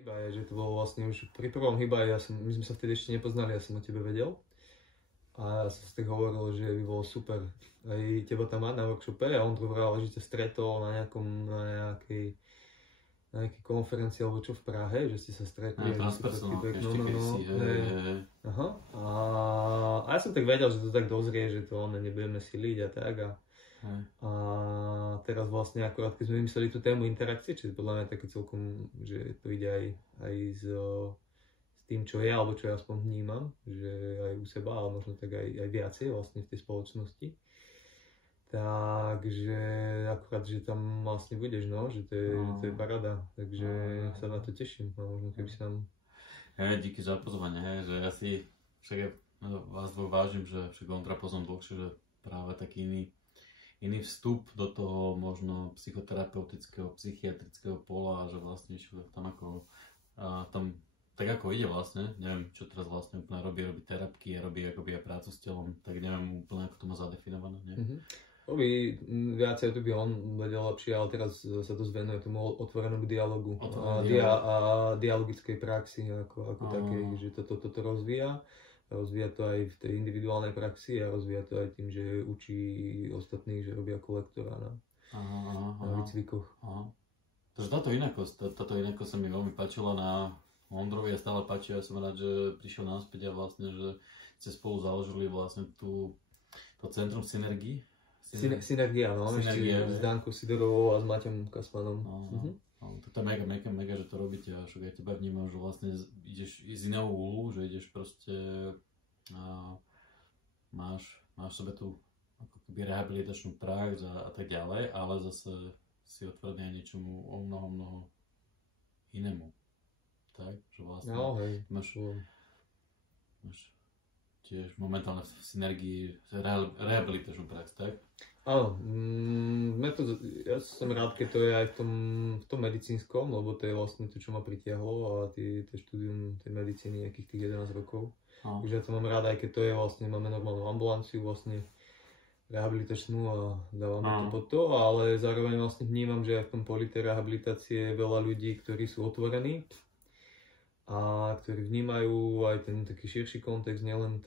Hybaje, že to bolo vlastne už pri prvom Hybaje, my sme sa vtedy ešte nepoznali, ja som o tebe vedel. A ja som si tak hovoril, že by bolo super aj teba tam mať na workshope a on to vral, že ťa stretol na nejakej konferencii alebo čo v Prahe, že ste sa stretli. Aha. A ja som tak vedel, že to tak dozrie, že to nebudeme siliť a tak. A teraz vlastne akorát, keď sme vymysleli tú tému interakcie, čiže podľa mňa také celkom, že to ide aj s tým, čo je, alebo čo ja aspoň vnímam, že aj u seba, ale možno tak aj viacej vlastne v tej spoločnosti. Takže akurát, že tam vlastne budeš, no, že to je paráda, takže sa na to teším, no, možno keby sa nám... Díky za pozvanie, že ja si však vás dvoch vážim, že však Ondra poznám dlhšie, že práve taký iný vstup do toho možno psychoterapeutického, psychiatrického pola, že vlastne tam ako tam tak ako ide vlastne, neviem čo teraz vlastne úplne robí terapky a robí akoby aj prácu s telom, tak neviem úplne ako to má zadefinované, nie? Robí viacej, to by on vedel lepšie, ale teraz sa dosť venuje tomu otvorenému dialogu a dialogickej praxi ako takej, že toto rozvíja. Rozvíja to aj v tej individuálnej praxi a rozvíja to aj tým, že učí ostatných, že robia ako lektora na výcvikoch. Takže táto inakosť sa mi veľmi páčila na Ondrovi a stále páči. Ja som rád, že prišiel naspäť a vlastne, že ste spolu založili vlastne to centrum synergii. Synergia, no, ešte s Dankou Sidorovou a s Maťom Kasmanom. To je mega, že to robíte a však ja teba vnímam, že vlastne ideš z iného úhlu, že ideš proste máš v sebe tú ako keby rehabilitačnú prax a tak ďalej, ale zase si otvorený aj niečomu o mnoho inému. Tak, že vlastne máš tiež momentálne v synergii rehabilitačnú prax, tak? Áno, ja som rád, keď to je aj v tom medicínskom, lebo to je vlastne to, čo ma pritiahlo a tie štúdium tej medicíny nejakých tých 11 rokov. Takže ja to mám rád, aj keď to je vlastne, máme normálnu ambulanciu vlastne rehabilitačnú a dávame to pod to, ale zároveň vlastne vnímam, že aj v tom poli tej rehabilitácie je veľa ľudí, ktorí sú otvorení a ktorí vnímajú aj ten taký širší kontext, nielen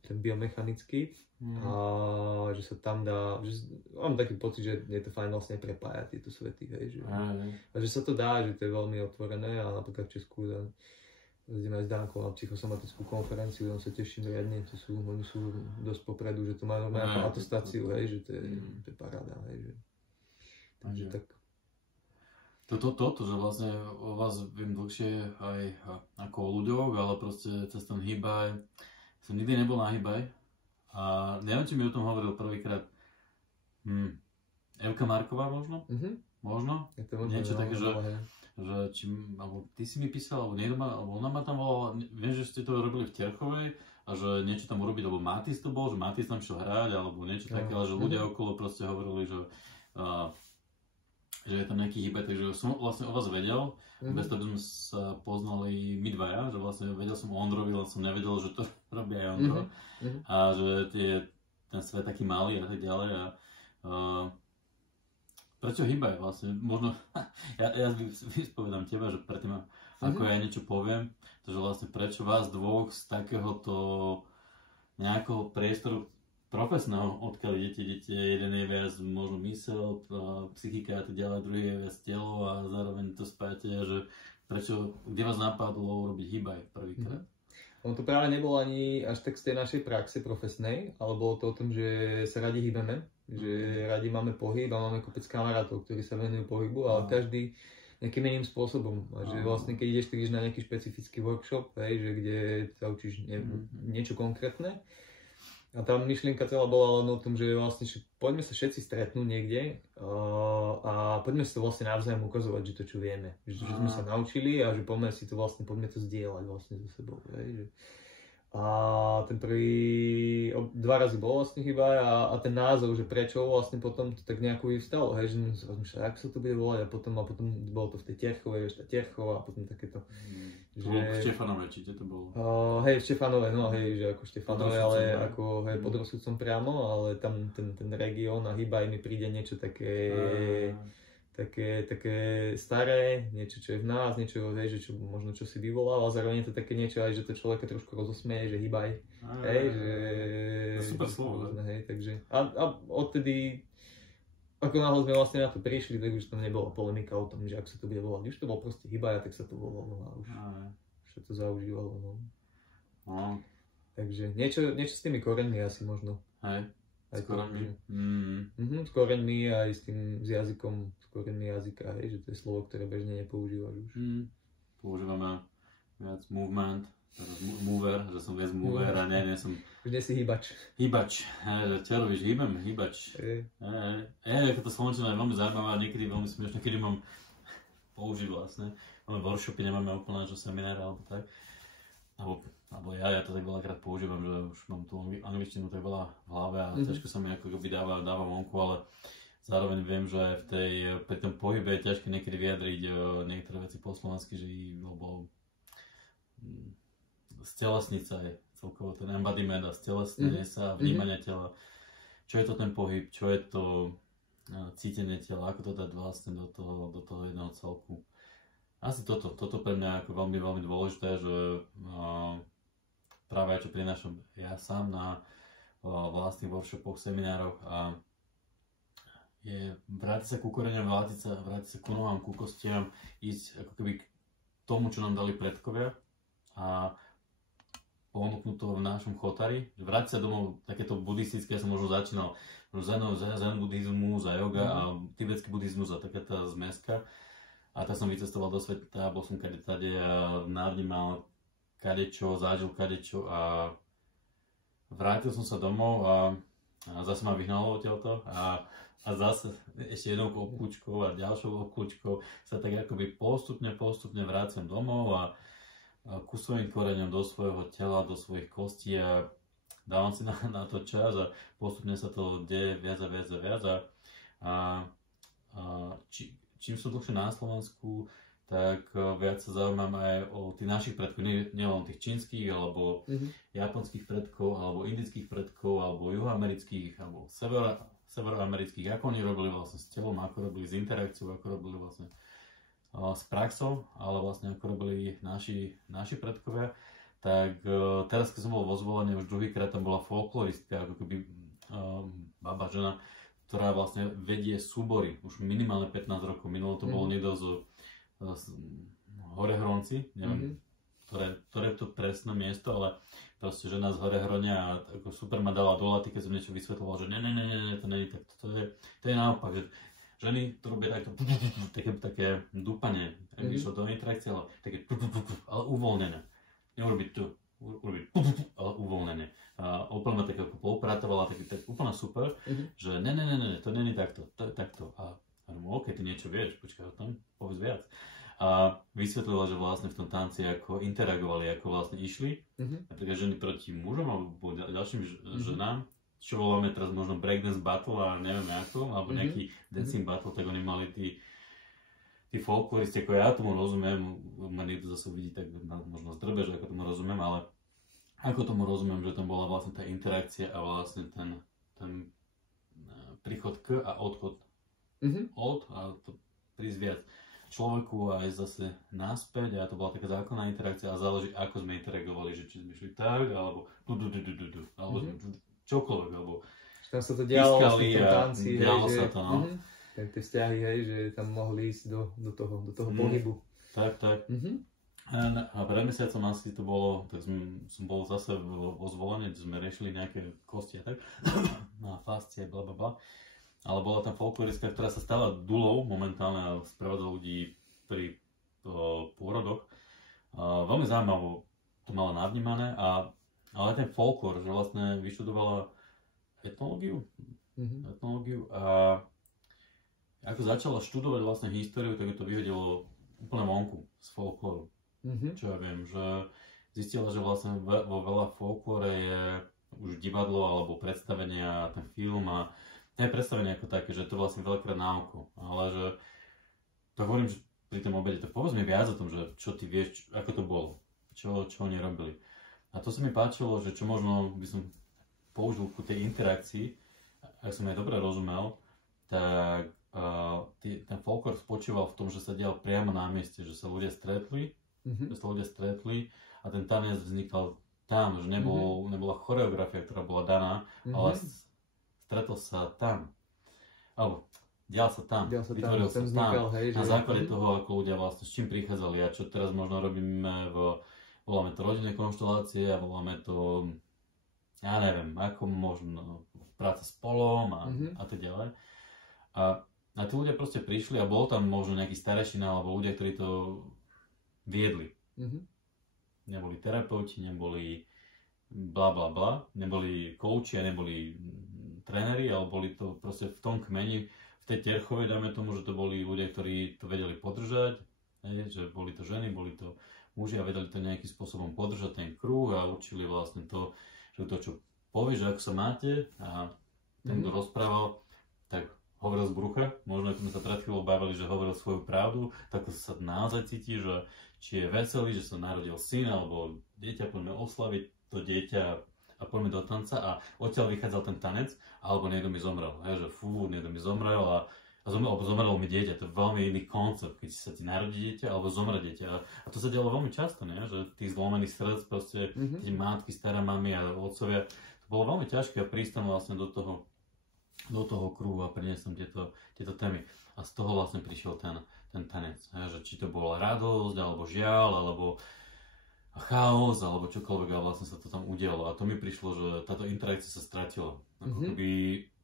ten biomechanický. A že sa tam dá, že mám taký pocit, že je to fajn vlastne prepájať tieto svety, hej, že, a že sa to dá, že to je veľmi otvorené a napríklad v Česku ideme aj s Dankou na psychosomatickú konferenciu, tam sa teším riadne, oni sú dosť popredu, že to má normálne ako atestáciu, hej, že to je paráda, hej, že, takže tak. Toto, že vlastne o vás viem dlhšie aj ako o ľuďoch, ale proste cez ten hýbaj, som nikdy nebol na hýbaj. A neviem, či mi o tom hovoril prvýkrát Evka Marková možno? Možno? Niečo také, že alebo ty si mi písal, alebo niekto alebo ona ma tam volala, viem, že ste to robili v Terchovej a že niečo tam urobiť, alebo Matis to bol, že Matis tam šiel hrať, alebo niečo také, ale že ľudia okolo proste hovorili, že je tam nejaký hýbaj, takže som vlastne o vás vedel, bez toho by sme sa poznali my dvaja, že vlastne vedel som o Ondrovi, ale som nevedel, že to robí aj Ondro a že ten svet taký malý a tak ďalej a prečo hýbaj vlastne, možno, ja vyspovedám teba, že predtým ako ja niečo poviem, takže vlastne prečo vás dvoch z takéhoto nejakého priestoru profesného, odkiaľ idete, jeden je viac možno mysel, psychika a tak ďalej, druhý je viac telo a zároveň to spájate, že prečo, kde vás napadlo urobiť hýbaj prvýkrát? On to práve nebolo ani až tak z tej našej praxe profesnej, ale bolo to o tom, že sa radi hýbeme, že radi máme pohyb a máme kopec kamarátov, ktorí sa venujú pohybu, ale každý nejakým iným spôsobom. A že vlastne keď ideš na nejaký špecifický workshop, hej, že kde sa učíš niečo konkrétne, a tá myšlienka celá bola len o tom, že vlastne poďme sa všetci stretnúť niekde a poďme si to vlastne navzájom ukazovať, že to čo vieme. Že sme sa naučili a že poďme to zdieľať vlastne so sebou. Hej, že. A ten prvý, 2 razy bol vlastne chyba a ten názov, že prečo vlastne potom to tak nejako vyvstalo, hej, že sme sa rozmýšľali, ako sa to bude volať a potom bolo to v tej Terchovej, tá Terchova a potom takéto. Že... V Štefanove, či to bolo? Hej, v Štefanove, no hej, že ako Štefanove, ale ako hej, pod Rozsudcom priamo, ale tam ten región a Hybaj mi príde niečo také také staré, niečo, čo je v nás, niečo, vieš, že čo, možno čo si vyvolal, a zároveň je to také niečo aj, že to človeka trošku rozosmeje, že hýbaj, hej, že... Super slovo, hej, takže... A odtedy, ako náhle sme vlastne na to prišli, tak už tam nebola polemika o tom, že ak sa to bude volať. Už to bol proste hýbaj, tak sa to volalo a už sa to zaužívalo, no. Takže niečo s tými koreňmi asi možno. Hej. S koreňmi. S koreňmi aj s tým, s jazykom, s koreňmi jazyka, hej, že to je slovo, ktoré bežne nepoužívaš už. Používame viac movement, mover, že som viac mover a nie som... Už nie si hýbač. Hýbač, že čo robíš, hýbač. Ako to slovenčina je veľmi zaujímavé a niekedy veľmi smiešne, kedy mám použiť vlastne. Máme workshopy, nemáme úplne, že seminár alebo tak. Alebo ja to tak veľakrát používam, že už mám tú angličtinu tak veľa v hlave a ťažko sa mi ako keby dáva vonku, ale zároveň viem, že pri tom pohybe je ťažké niekedy vyjadriť niektoré veci po slovensky, že lebo stelesniť sa je celkovo ten embodiment a stelesnenie sa, vnímanie tela. Čo je to ten pohyb, čo je to cítenie tela, ako to dať vlastne do toho jedného celku. Asi toto pre mňa ako veľmi, veľmi dôležité, že práve aj čo prinášam ja sám na vlastných workshopoch, seminároch a je vrátiť sa ku koreňom, vrátiť sa ku nohám, ku kostiam, ísť ako keby k tomu, čo nám dali predkovia a ponúknuť to v našom chotári, vrátiť sa domov, takéto buddhistické, ja som možno začínal zen buddhizmus a yoga a tibetský buddhizmus a taká tá zmeska. A tak som vycestoval do sveta, bol som kadetade a navnímal kadečo, zažil kadečo a vrátil som sa domov a zase ma vyhnalo odtiaľto a zase ešte jednou obklúčkou a ďalšou obklúčkou sa tak akoby postupne vrácam domov a ku svojim koreňom do svojho tela, do svojich kostí a dávam si na to čas a postupne sa to deje viac a čím som dlhšie na Slovensku, tak viac sa zaujímam aj o tých našich predkov, nielen tých čínskych, alebo japonských predkov, alebo indických predkov, alebo juhoamerických, alebo severoamerických, ako oni robili vlastne s telom, ako robili s interakciou, ako robili vlastne s praxou, ale vlastne ako robili naši predkovia. Tak teraz, keď som bol vo Zvolení, už druhýkrát tam bola folkloristka, ako keby baba, žena, ktorá vlastne vedie súbory už minimálne 15 rokov. Minulo to bolo niekto z Horehronci, neviem, ktoré je to presné miesto, ale proste žena z Horehronia a ako super ma dala do laty, keď som niečo vysvetloval, že ne, to nie je takto, to je naopak, že ženy to robia takto, také dúpanie, išlo do interakcie, ale také, ale uvoľnené. Neurobiť tu, urobiť, ale uvoľnené. A úplne ma tak ako poupratovala, tak úplne super, že ne, to nie je takto, to je takto. A OK, ty niečo vieš, počkaj o tom, povedz viac. A vysvetlila, že vlastne v tom tanci ako interagovali, ako vlastne išli, napríklad ženy proti mužom alebo ďalším ženám, čo voláme teraz možno breakdance battle a neviem ako, alebo nejaký dancing battle, tak oni mali tí folkloristi, ako ja tomu rozumiem, ma niekto zase vidí tak možno zdrbe, že ako tomu rozumiem, ale ako tomu rozumiem, že tam bola vlastne tá interakcia a vlastne ten príchod k a odchod od a to prísť viac človeku a aj zase naspäť a to bola taká základná interakcia a záleží ako sme interagovali, že či sme šli tak, alebo alebo čokoľvek, alebo tam sa to dialo v tom tanci, dialo sa to, no. Tak tie vzťahy, hej, že tam mohli ísť do toho pohybu. Tak. A pred mesiacom asi to bolo, tak som bol zase vo Zvolení, kde sme riešili nejaké kosti a tak, na fascie, blablabla. Ale bola tam folkloristka, ktorá sa stala dulou momentálne a sprevádza ľudí pri pôrodoch. Veľmi zaujímavo to mala navnímané, ale ten folklor, že vlastne vyštudovala etnológiu a ako začala študovať vlastne históriu, tak to vyhodilo úplne vonku z folklóru. Čo ja viem, že zistila, že vlastne vo veľa folklóre je už divadlo alebo predstavenia, ten film a nie predstavenie ako také, že to je vlastne veľakrát na oko, ale že to hovorím, že pri tom obede, tak povedz mi viac o tom, že čo ty vieš, ako to bolo, čo oni robili. A to sa mi páčilo, že čo možno by som použil ku tej interakcii, ak som aj dobre rozumel, tak ten folklór spočíval v tom, že sa dial priamo na mieste, že sa ľudia stretli, a ten tanec vznikal tam, že nebola choreografia, ktorá bola daná, ale stretol sa tam. Alebo dial sa tam, vytvoril sa tam. Na základe toho, ako ľudia vlastne s čím prichádzali a čo teraz možno robíme, voláme to rodinné konštelácie a voláme to, ja neviem, ako možno práca s polom a tak ďalej. A tí ľudia proste prišli a bol tam možno nejaký starešina alebo ľudia, ktorí to viedli. Neboli terapeuti, neboli bla bla bla, neboli kouči a neboli tréneri, ale boli to proste v tom kmeni, v tej Terchovej, dáme tomu, že to boli ľudia, ktorí to vedeli podržať, že boli to ženy, boli to muži a vedeli to nejakým spôsobom podržať ten kruh a učili vlastne to, že to, čo povieš, ako sa máte a ten, kto rozprával, tak hovoril z brucha, možno ako sme sa pred chvíľou bavili, že hovoril svoju pravdu, tak sa naozaj cíti, že či je veselý, že sa narodil syn alebo dieťa, poďme oslaviť to dieťa a poďme do tanca a odtiaľ vychádzal ten tanec, alebo niekto mi zomrel, že niekto mi zomrel a zomrelo mi dieťa, to je veľmi iný koncept, keď sa ti narodí dieťa alebo zomre dieťa a to sa dialo veľmi často, že tých zlomených srdc, proste tie matky, staré mamy a otcovia, to bolo veľmi ťažké prísť tam vlastne do toho kruhu a priniesť tieto témy. A z toho vlastne prišiel ten tanec. Že či to bola radosť, alebo žiaľ, alebo chaos, alebo čokoľvek, a vlastne sa to tam udialo. A to mi prišlo, že táto interakcia sa stratila. Ako keby,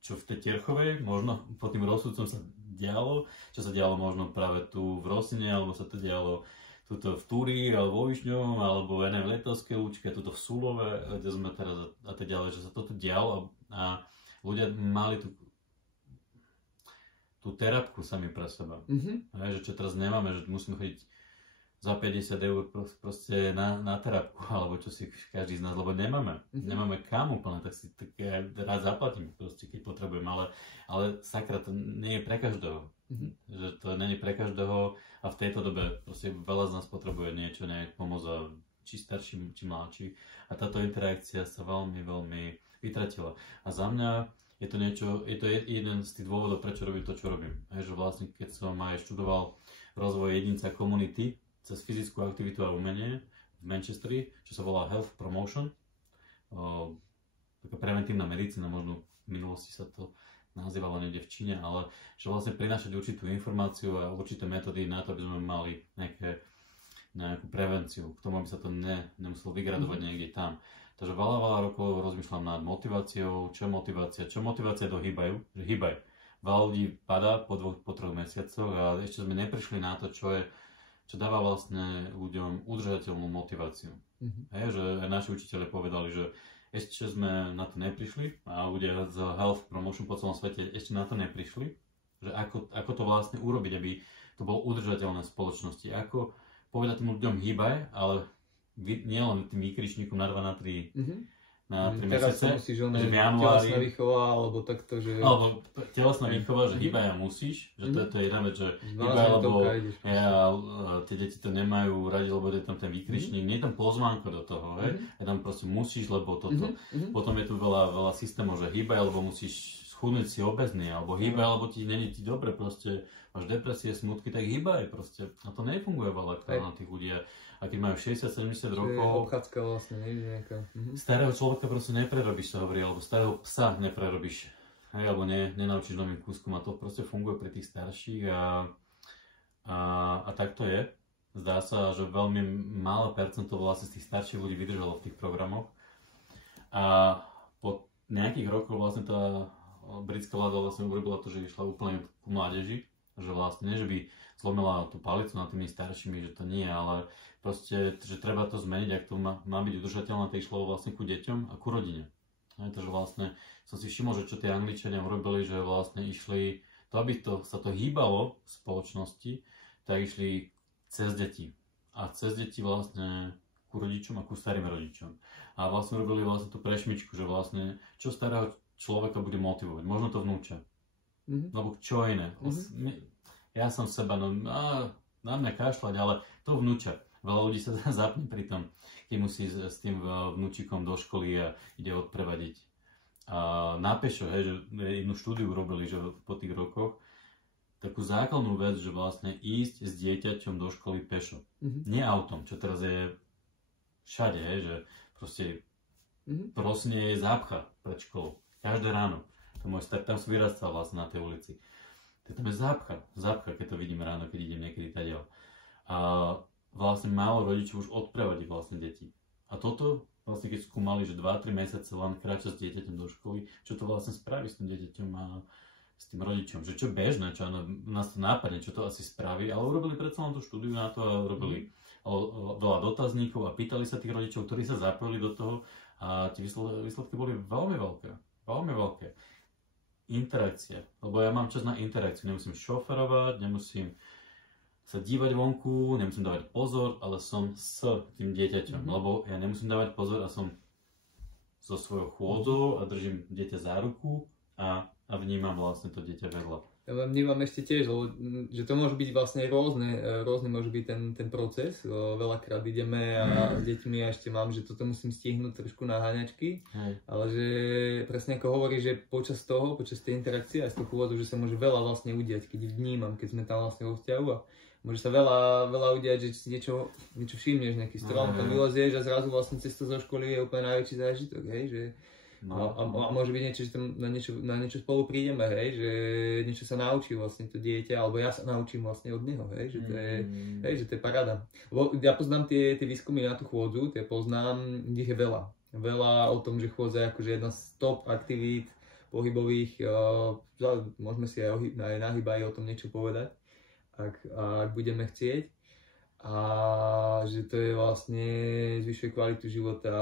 čo v tej Terchovej, možno pod tým rozsudcom sa dialo, čo sa dialo možno práve tu v Rosine, alebo sa to dialo tuto v Túrii, alebo vo Višňovom, alebo v Lietavskej Lúčke, tuto v Súlove, kde sme teraz a tak ďalej, že sa toto dialo a ľudia mali tú terapku sami pre seba. Že čo teraz nemáme, že musíme chodiť za 50 eur proste na terapku, alebo čo si každý z nás, lebo nemáme kam úplne, tak si tak ja rád zaplatím proste, keď potrebujem, ale sakra, to nie je pre každého. Že to nie je pre každého a v tejto dobe proste veľa z nás potrebuje niečo, nejak pomôcť, či starší, či mladší. A táto interakcia sa veľmi, veľmi vytratila. A za mňa je to jeden z tých dôvodov, prečo robím to, čo robím. Že vlastne, keď som aj študoval rozvoj jedinca komunity cez fyzickú aktivitu a umenie v Manchesteri, čo sa volá Health Promotion, taká preventívna medicína, možno v minulosti sa to nazývalo niekde v Číne, ale že vlastne prinášať určitú informáciu a určité metódy na to, aby sme mali nejakú prevenciu, k tomu, aby sa to nemuselo vygradovať niekde tam. Takže veľa rokov rozmýšľam nad motiváciou, čo motivácia do hýbajú, že hýbaj. Veľa ľudí padá po 3 mesiacoch a ešte sme neprišli na to, čo dáva vlastne ľuďom udržateľnú motiváciu. Že aj naši učiteľe povedali, že ešte sme na to neprišli a ľudia z Health Promotion po celom svete ešte na to neprišli, že ako to vlastne urobiť, aby to bolo udržateľné v spoločnosti, ako povedať tým ľuďom hýbaj, ale nie len tým výkričníkom na 2, na 3, na 3 mesiace, že v januári... Telesná výchova, alebo takto, že... Alebo telesná výchova, že hýbaj a musíš, že to je jedna vec, že hýbaj, lebo tie deti to nemajú radi, lebo je tam ten výkričník, nie je tam pozvánka do toho, je tam proste musíš, lebo toto. Potom je tu veľa systémov, že hýbaj, alebo musíš schudnúť si obezný, alebo hýbaj, alebo není ti dobre, proste máš depresie, smutky, tak hýbaj proste. A to nefunguje veľa na tých ľudí. A keď majú 60-70 rokov... Obchádzka vlastne, nie je nejaká... Starého človeka proste neprerobíš, sa hovorí, alebo starého psa neprerobíš. Alebo nenaučíš novým kúskom a to proste funguje pri tých starších a tak to je. Zdá sa, že veľmi malé percento vlastne z tých starších ľudí vydržalo v tých programoch. A po nejakých rokoch vlastne tá britská vláda vlastne urobila to, že išla úplne ku mládeži. Že vlastne, nie že by zlomila tú palicu nad tými staršími, že to nie, ale proste, že treba to zmeniť, ak to má byť udržateľné, to išlo vlastne ku deťom a ku rodine. Takže vlastne som si všimol, že čo tie Angličania urobili, že vlastne išli, aby sa to hýbalo v spoločnosti, tak išli cez deti. A cez deti vlastne ku rodičom a ku starým rodičom. A vlastne urobili vlastne tú prešmičku, že vlastne čo starého človeka bude motivovať, možno to vnúča. Lebo čo iné. Ja som seba, na mňa kašľať, ale to vnúča. Veľa ľudí sa zapne pri tom, keď musí s tým vnúčikom do školy a ide odprevadiť na pešo, hej, že jednu štúdiu robili, že po tých rokoch, takú základnú vec, že vlastne ísť s dieťaťom do školy pešo. Nie autom, čo teraz je všade, hej, že proste prosne je zápcha pred školou. Každé ráno. Tam som vyrastal vlastne na tej ulici. Tam je zápcha, keď to vidím ráno, keď idem niekedy tadiaľ. A vlastne málo rodičov už odprevadí vlastne deti. A toto vlastne keď skúmali, že 2-3 mesiace len kráča s dieťaťom do školy, čo to vlastne spraví s tým dieťaťom a s tým rodičom. Že čo bežné, čo nás to nápadne, čo to asi spraví, ale urobili predsa len tú štúdiu na to a robili veľa dotazníkov a pýtali sa tých rodičov, ktorí sa zapojili do toho a tie výsledky boli veľmi veľké. Interakcia, lebo ja mám čas na interakciu, nemusím šoferovať, nemusím sa dívať vonku, nemusím dávať pozor, ale som s tým dieťaťom, lebo ja nemusím dávať pozor a som so svojou chôdzou a držím dieťa za ruku a vnímam vlastne to dieťa vedľa. Ja vnímam ešte tiež, že to môže byť vlastne rôzny môže byť ten proces. Veľakrát ideme a s deťmi a ešte mám, že toto musím stihnúť trošku na háňačky, ale že presne ako hovorí, že počas tej interakcie aj s tou chôdzou, že sa môže veľa vlastne udiať, keď vnímam, keď sme tam vlastne vo vzťahu a môže sa veľa udiať, že si niečo všimneš, nejaký strom, tam vylezieš a zrazu vlastne cesta zo školy je úplne najväčší zážitok, hej, že a môže byť niečo, že tam na niečo spolu prídeme, hej, že niečo sa naučí vlastne to dieťa, alebo ja sa naučím vlastne od neho, hej, že to je, hej, že to je paráda. Lebo ja poznám tie výskumy na tú chôdzu, ich je veľa. Veľa o tom, že chôdza je akože jedna z top aktivít pohybových, môžeme si aj na hyba aj o tom niečo povedať. Ak budeme chcieť. A že to je vlastne zvyšuje kvalitu života,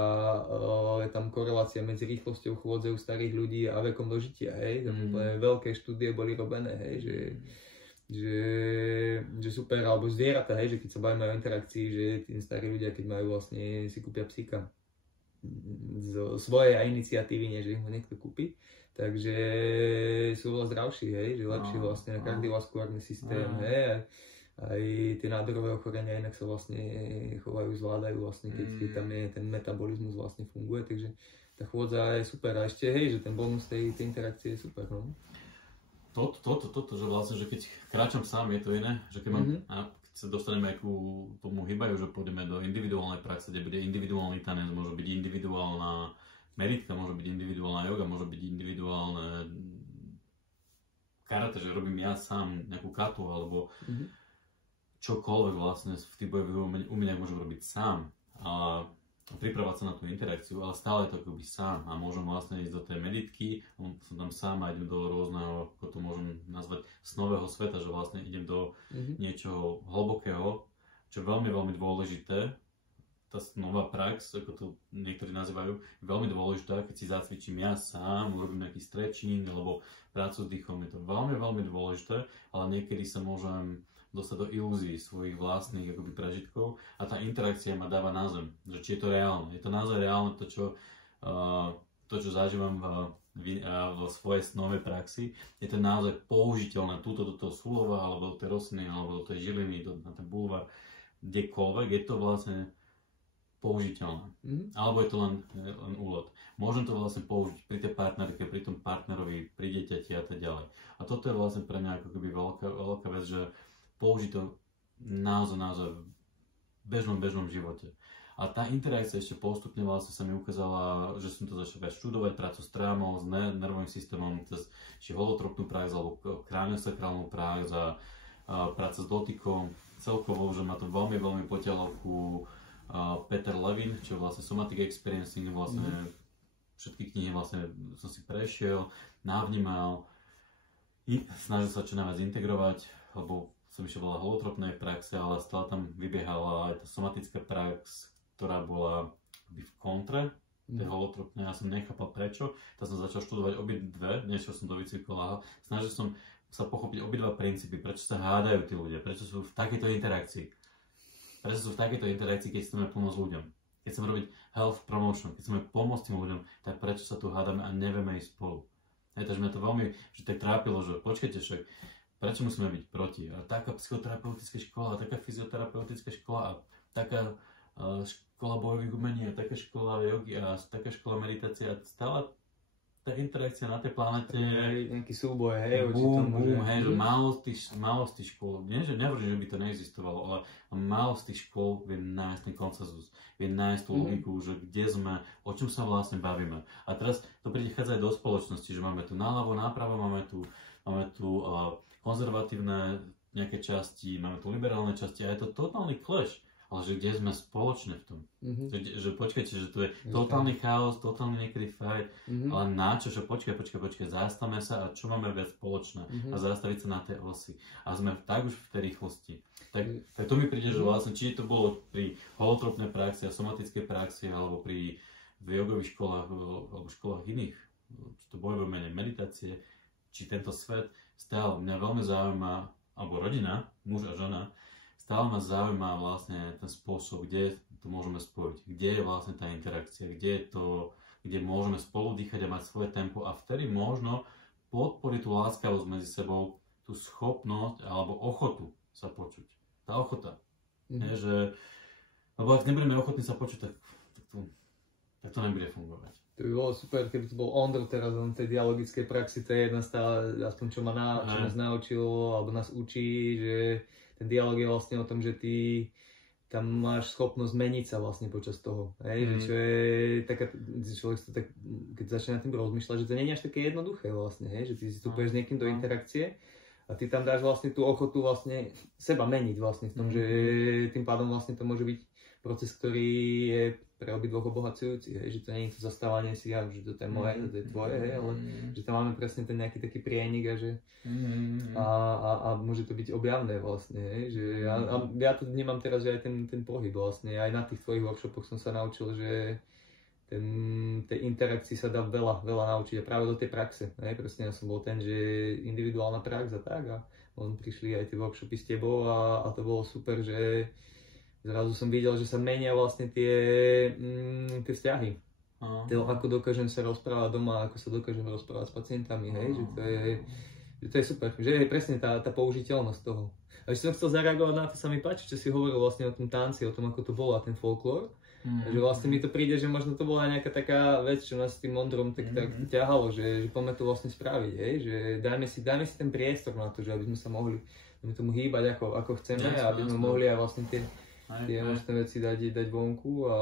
je tam korelácia medzi rýchlosťou chôdze u starých ľudí a vekom dožitia, hej. Tam veľké štúdie boli robené, hej, že super, alebo zvieratá, hej, že keď sa bavíme o interakcii, že tí starí ľudia, keď majú vlastne, si kúpia psíka z svojej iniciatívy, než ho niekto kúpi, takže sú veľa zdravší, hej, že lepšie vlastne na kardiovaskulárny systém, hej, aj tie nádorové ochorenia inak sa vlastne chovajú, zvládajú vlastne, keď tam je ten metabolizmus vlastne funguje, takže tá chôdza je super a ešte, hej, že ten bonus tej interakcie je super, no. Toto, že vlastne, že keď kráčam sám, je to iné, že keď mám, keď sa dostaneme aj ku tomu hýbaju, že pôjdeme do individuálnej praxe, kde bude individuálny tanec, môže byť individuálna meritka, môže byť individuálna joga, môže byť individuálne karate, že robím ja sám nejakú katu alebo čokoľvek vlastne v tých bojových umeniach môžem robiť sám a pripravať sa na tú interakciu, ale stále je to akoby sám a môžem vlastne ísť do tej meditky, som tam sám a idem do rôzneho, ako to môžem nazvať, snového sveta, že vlastne idem do niečoho hlbokého, čo je veľmi, veľmi dôležité. Tá nová prax, ako to niektorí nazývajú, je veľmi dôležitá, keď si zacvičím ja sám, urobím nejaký stretching alebo prácu s dýchom, je to veľmi, veľmi dôležité, ale niekedy sa môžem dostať do ilúzií svojich vlastných akoby prežitkov a tá interakcia ma dáva na zem, že či je to reálne. Je to naozaj reálne to, čo zažívam v svojej snovej praxi, je to naozaj použiteľné túto do toho Sulova, alebo do tej Rosiny, alebo do tej Žiliny, na ten bulvár, kdekoľvek, je to vlastne použiteľné. Alebo je to len úlet. Môžem to vlastne použiť pri tej partnerke, pri tom partnerovi, pri dieťati a tak ďalej. A toto je vlastne pre mňa ako keby veľká vec, že použiť to naozaj v bežnom živote. A tá interakcia ešte postupne vlastne sa mi ukázala, že som to začal viac študovať, prácu s trámou, s nervovým systémom, cez holotropnú prax alebo kraniosakrálnu prax a práca s dotykom. Celkovo, že ma to veľmi, veľmi potiahlo ku Peter Levin, čo je vlastne Somatic Experiencing, vlastne všetky knihy vlastne som si prešiel, navnímal, snažil sa čo najviac integrovať, lebo som išiel veľa holotropnej praxe, ale stále tam vybiehala aj tá somatická prax, ktorá bola v kontre tej holotropnej. Ja som nechápal prečo, tak som začal študovať obidve, niečo som to vycvikol a snažil som sa pochopiť obidva princípy, prečo sa hádajú tí ľudia, prečo sú v takejto interakcii. Prečo sú v takejto interakcii, keď chceme pomôcť ľuďom. Keď chceme robiť health promotion, keď chceme pomôcť tým ľuďom, tak prečo sa tu hádame a nevieme ísť spolu. Takže mňa to veľmi tak trápilo, že počkajte však, prečo musíme byť proti? A taká psychoterapeutická škola, a taká fyzioterapeutická škola, a taká škola bojových umení, a taká škola jogy, a taká škola meditácie, a stále tá interakcia na tej planete nejaký súboj, hej, že málo z tých škôl, nie že nehovorím, že by to neexistovalo, ale málo z tých škôl vie nájsť ten konsenzus, vie nájsť tú logiku, že kde sme, o čom sa vlastne bavíme. A teraz to prichádza aj do spoločnosti, že máme tu náľavo, nápravo, máme tu konzervatívne nejaké časti, máme tu liberálne časti a je to totálny clash. Ale že kde sme spoločne v tom. Že počkajte, že tu je totálny chaos, totálny niekedy fight, ale na čo, že počkaj, zastavme sa a čo máme viac spoločné a zastaviť sa na tej osi. A sme tak už v tej rýchlosti. Tak to mi príde, že vlastne, či to bolo pri holotropnej praxi a somatickej praxi, alebo pri jogových školách, alebo školách iných, či to bojové menej meditácie, či tento svet stále mňa veľmi zaujíma, alebo rodina, muž a žena, stále ma zaujíma vlastne ten spôsob, kde to môžeme spojiť, kde je vlastne tá interakcia, kde môžeme spolu dýchať a mať svoje tempo a vtedy možno podporiť tú láskavosť medzi sebou, tú schopnosť alebo ochotu sa počuť. Tá ochota. Lebo ak nebudeme ochotní sa počuť, tak to nebude fungovať. To by bolo super, keby to bol Ondro teraz v tej dialogickej praxi, to je jedna stále, aspoň čo nás naučilo, alebo nás učí, že ten dialog je vlastne o tom, že ty tam máš schopnosť meniť sa vlastne počas toho. Že čo je taká, človek sa tak, keď začne nad tým rozmýšľať, že to nie je až také jednoduché vlastne, že ty si vstupuješ s niekým do interakcie a ty tam dáš vlastne tú ochotu vlastne seba meniť vlastne v tom, že tým pádom vlastne to môže byť proces, ktorý je pre obidvoch obohacujúci, že to nie je to zastávanie si, že to je moje, to je tvoje, ale že tam máme presne ten nejaký taký prienik a že a môže to byť objavné vlastne, že ja to vnímam teraz, že aj ten pohyb vlastne, aj na tých tvojich workshopoch som sa naučil, že tej interakcii sa dá veľa naučiť a práve do tej praxe, presne ja som bol ten, že individuálna prax a tak a on prišli aj tie workshopy s tebou a to bolo super, že zrazu som videl, že sa menia vlastne tie vzťahy. Ako dokážem sa rozprávať doma, ako sa dokážem rozprávať s pacientami, že to je super, že je presne tá použiteľnosť toho. A ešte som chcel zareagovať na to, sa mi páči, čo si hovoril vlastne o tom tanci, o tom, ako to bolo a ten folklór. Že vlastne mi to príde, že možno to bola nejaká taká vec, čo nás s tým Ondrom tak ťahalo, že poďme to vlastne spraviť, že dajme si ten priestor na to, že aby sme sa mohli tomu hýbať ako chceme a aby sme mohli aj vlastne tie emočné veci dať vonku a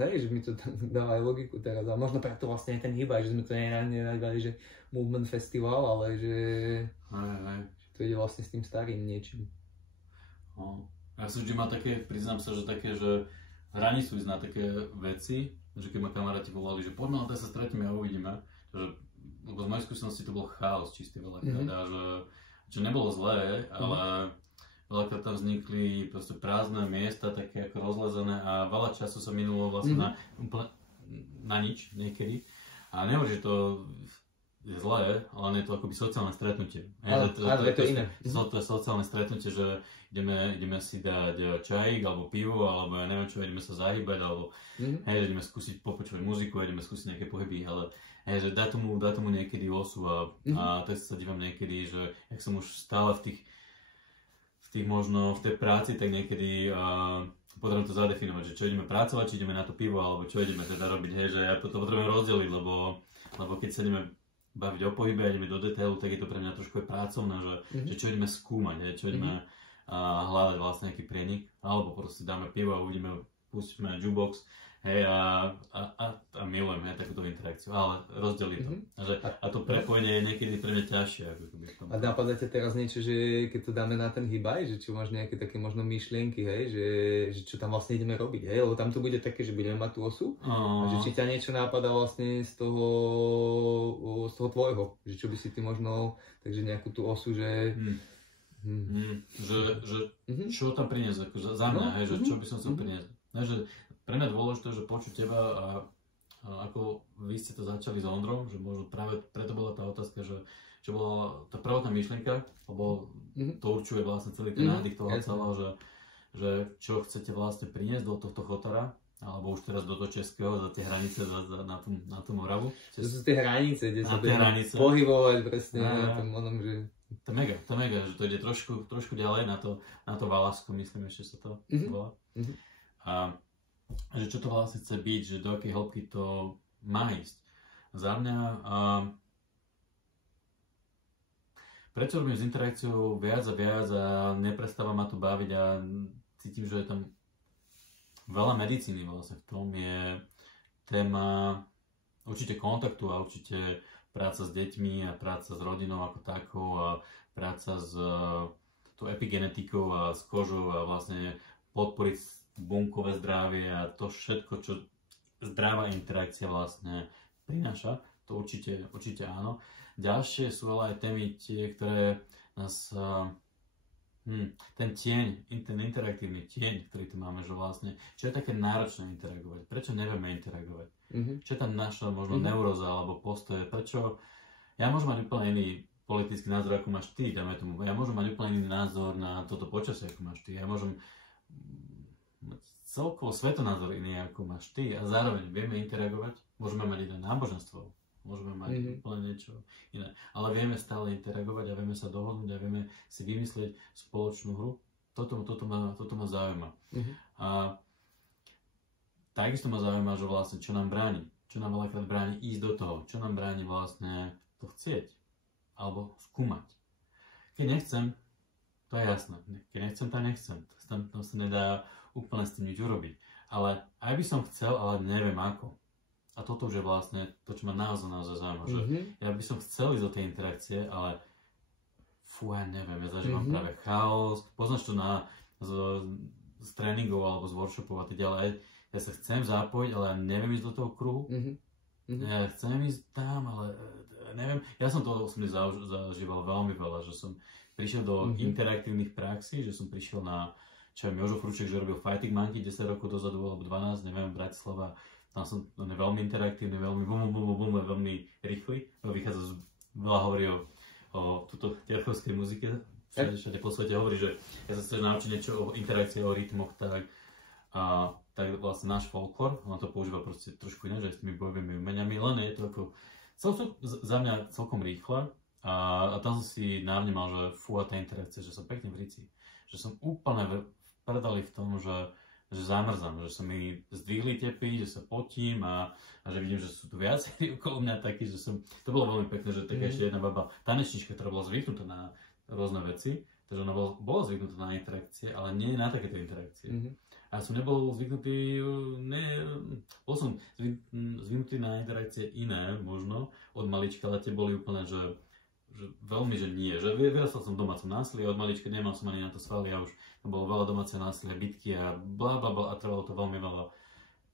že mi to dáva aj logiku teraz a možno preto vlastne ten hýba, že sme to nenadali, že movement festival, ale že to ide vlastne s tým starým niečím. Ja som vždy mal také, priznám sa, že také, že hrani sú ísť na také veci, že keď ma kamaráti volali, že poďme, ale sa stretneme a uvidíme, lebo z mojej skúsenosti to bol chaos čistý veľakrát a že nebolo zlé, ale veľakrát tam vznikli proste prázdne miesta, také ako rozlezené a veľa času sa minulo vlastne na nič niekedy. A nehovorím, že to je zlé, ale je to akoby sociálne stretnutie. Áno, je to iné. To je sociálne stretnutie, že ideme si dať čajík alebo pivo, alebo ja neviem čo, ideme sa zahýbať, alebo že ideme skúsiť popočúvať muziku, ideme skúsiť nejaké pohyby, ale že dá tomu niekedy osu a to sa dívam niekedy, že jak som už stále v tých možno v tej práci, tak niekedy potrebujem to zadefinovať, že čo ideme pracovať, či ideme na to pivo, alebo čo ideme teda robiť, že ja to potrebujem rozdeliť, lebo keď sa ideme baviť o pohybe a ideme do detailu, tak je to pre mňa trošku pracovné, že čo ideme skúmať, čo ideme hľadať vlastne nejaký prienik, alebo proste dáme pivo a uvidíme, pustíme jukebox, a milujem takúto interakciu, ale rozdeliť to. A to prepojenie je niekedy pre mňa ťažšie. A napadá ťa teraz niečo, že keď to dáme na ten hýbaj, že či máš nejaké také možno myšlienky, že čo tam vlastne ideme robiť, lebo tam to bude také, že budeme mať tú osu, a že či ťa niečo napadá vlastne z toho tvojho, že čo by si ty možno, takže nejakú tú osu, že... Čo tam priniesť, ako za mňa, že čo by som chcel priniesť. Pre mňa dôležité, že počuť teba a ako vy ste to začali s Ondrom, že možno práve preto bola tá otázka, že bola tá prvotná myšlienka, lebo to určuje vlastne celý ten nádych toho celého, že čo chcete vlastne priniesť do tohto Chotara, alebo už teraz do toho českého, za tie hranice na tú Moravu. To sú tie hranice, kde sa pohybovať presne na tom onom, že... To je mega, že to ide trošku ďalej na to Valašsko, myslím, ešte sa to volá. A že čo to vlastne chce byť, že do akej hĺbky to má ísť. za mňa prečo robím s interakciou viac a viac a neprestáva ma to baviť a cítim, že je tam veľa medicíny vlastne v tom, je téma určite kontaktu a určite práca s deťmi a práca s rodinou ako takou a práca s tou epigenetikou a s kožou a vlastne podporiť bunkové zdravie a to všetko, čo zdravá interakcia vlastne prináša, to určite áno. Ďalšie sú ale aj témy tie, ktoré nás, ten tieň, ten interaktívny tieň, ktorý tu máme, že vlastne, čo je také náročné interagovať, prečo nevieme interagovať, čo je tam naša možno neuróza alebo postoje, prečo, ja môžem mať úplne iný politický názor, ako máš ty, dáme tomu, ja môžem mať úplne iný názor na toto počasie, ako máš ty, ja môžem mať celkovo svetonázor iný, ako máš ty a zároveň vieme interagovať, môžeme mať iné náboženstvo, môžeme mať úplne niečo iné. Ale vieme stále interagovať a vieme sa dohodnúť a vieme si vymyslieť spoločnú hru. Toto ma zaujíma. A takisto ma zaujíma, že vlastne čo nám bráni. Čo nám veľakrát bráni ísť do toho. Čo nám bráni vlastne to chcieť. Alebo skúmať. Keď nechcem, to je jasné. Keď nechcem, tak nechcem. To sa nedá úplne s tým nič urobiť. Ale aj by som chcel, ale neviem ako. A toto už je vlastne to, čo ma naozaj zaujíma, že ja by som chcel ísť do tej interakcie, ale ja neviem, ja zažívam práve chaos, poznáš to z tréningov alebo z workshopov a tak ďalej, ja sa chcem zapojiť, ale ja neviem ísť do toho kruhu, ja chcem ísť tam, ale neviem, ja som to osobne zažíval veľmi veľa, že som prišiel do interaktívnych praxí, že som prišiel na, čo je Jožo Fruček, že robil Fighting Monkey 10 rokov dozadu alebo 12, neviem, Bratislava. Tam som veľmi interaktívny, veľmi veľmi rýchly. Vychádza veľa hovorí o túto terchovskej muzike. Všade po svete hovorí, že ja sa chcem naučiť niečo o interakcii, o rytmoch, tak vlastne náš folklór, on to používa proste trošku iné, že aj s tými bojovými umeniami, len je to ako za mňa celkom rýchle a tam som si navnímal, že a tá interakcia, že som pekne v ríci, že som úplne predali v tom, že zamrzám, že sa mi zdvihli tepy, že sa potím a že vidím, že sú tu viacerí okolo mňa takí, že som, to bolo veľmi pekné, že taká ešte jedna baba, tanečnička, ktorá bola zvyknutá na rôzne veci, takže ona bola zvyknutá na interakcie, ale nie na takéto interakcie. A ja som nebol zvyknutý, bol som zvyknutý na interakcie iné možno, od malička, ale tie boli úplne, že veľmi, že nie, že vyrastal som v domácom násilí, od malička nemal som ani na to svaly a už bolo veľa domáceho násilia, bitky a a trvalo to veľmi veľa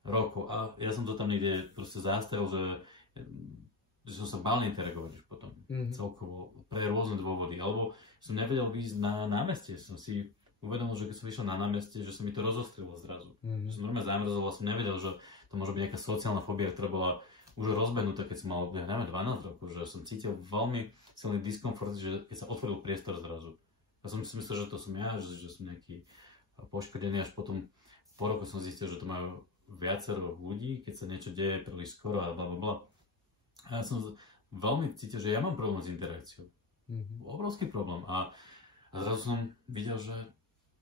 rokov a ja som to tam niekde proste zastavil, že som sa bál interagovať už potom celkovo pre rôzne dôvody, alebo som nevedel výjsť na námestie, som si uvedomil, že keď som vyšiel na námestie, že sa mi to rozostrilo zrazu, že som normálne zamrzol a som nevedel, že to môže byť nejaká sociálna fóbia, ktorá bola už rozbehnutá, keď som mal, neviem, 12 rokov, že som cítil veľmi silný diskomfort, že keď sa otvoril priestor zrazu. Ja som si myslel, že to som ja, že som nejaký poškodený, až potom po roku som zistil, že to majú viacero ľudí, keď sa niečo deje príliš skoro a blablabla. A ja som veľmi cítil, že ja mám problém s interakciou. Obrovský problém. A zrazu som videl, že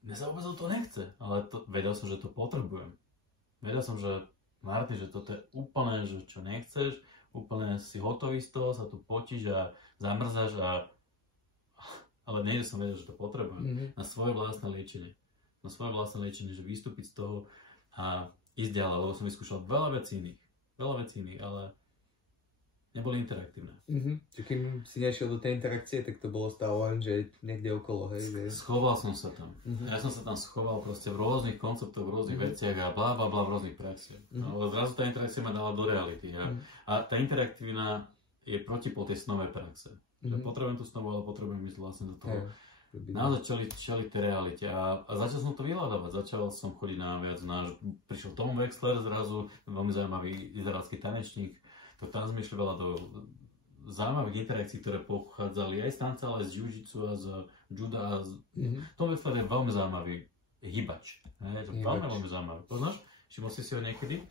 mne sa vôbec to nechce, ale vedel som, že to potrebujem. Vedel som, že Martin, že toto je úplne, že čo nechceš, úplne si hotový z toho, sa tu potíš a zamrzáš ale nejde som vedel, že to potrebujem na svoje vlastné liečenie. Na svoje vlastné liečenie, že vystúpiť z toho a ísť ďalej, lebo som vyskúšal veľa vecí iných, ale neboli interaktívne. Čiže kým si nešiel do tej interakcie, tak to bolo stále len, že niekde okolo, hej? Schoval som sa tam. Ja som sa tam schoval proste v rôznych konceptoch, v rôznych veciach a blá v rôznych praxiach. Ale zrazu tá interakcia ma dala do reality. A tá interaktívna je protipol tej snovej praxe. Že potrebujem tú snovu, ale potrebujem ísť vlastne do toho. Naozaj čeliť tej realite. A začal som to vyhľadávať. Začal som chodiť na viac. Prišiel Tom Wexler zrazu, veľmi zaujímavý izraelský tanečník. To tam sme išli veľa do zaujímavých interakcií, ktoré pochádzali aj z tanca, ale aj z jiu-jitsu a z juda. Tom Wexler je veľmi zaujímavý hybač. Veľmi zaujímavý. Poznáš? Všimol si ho niekedy?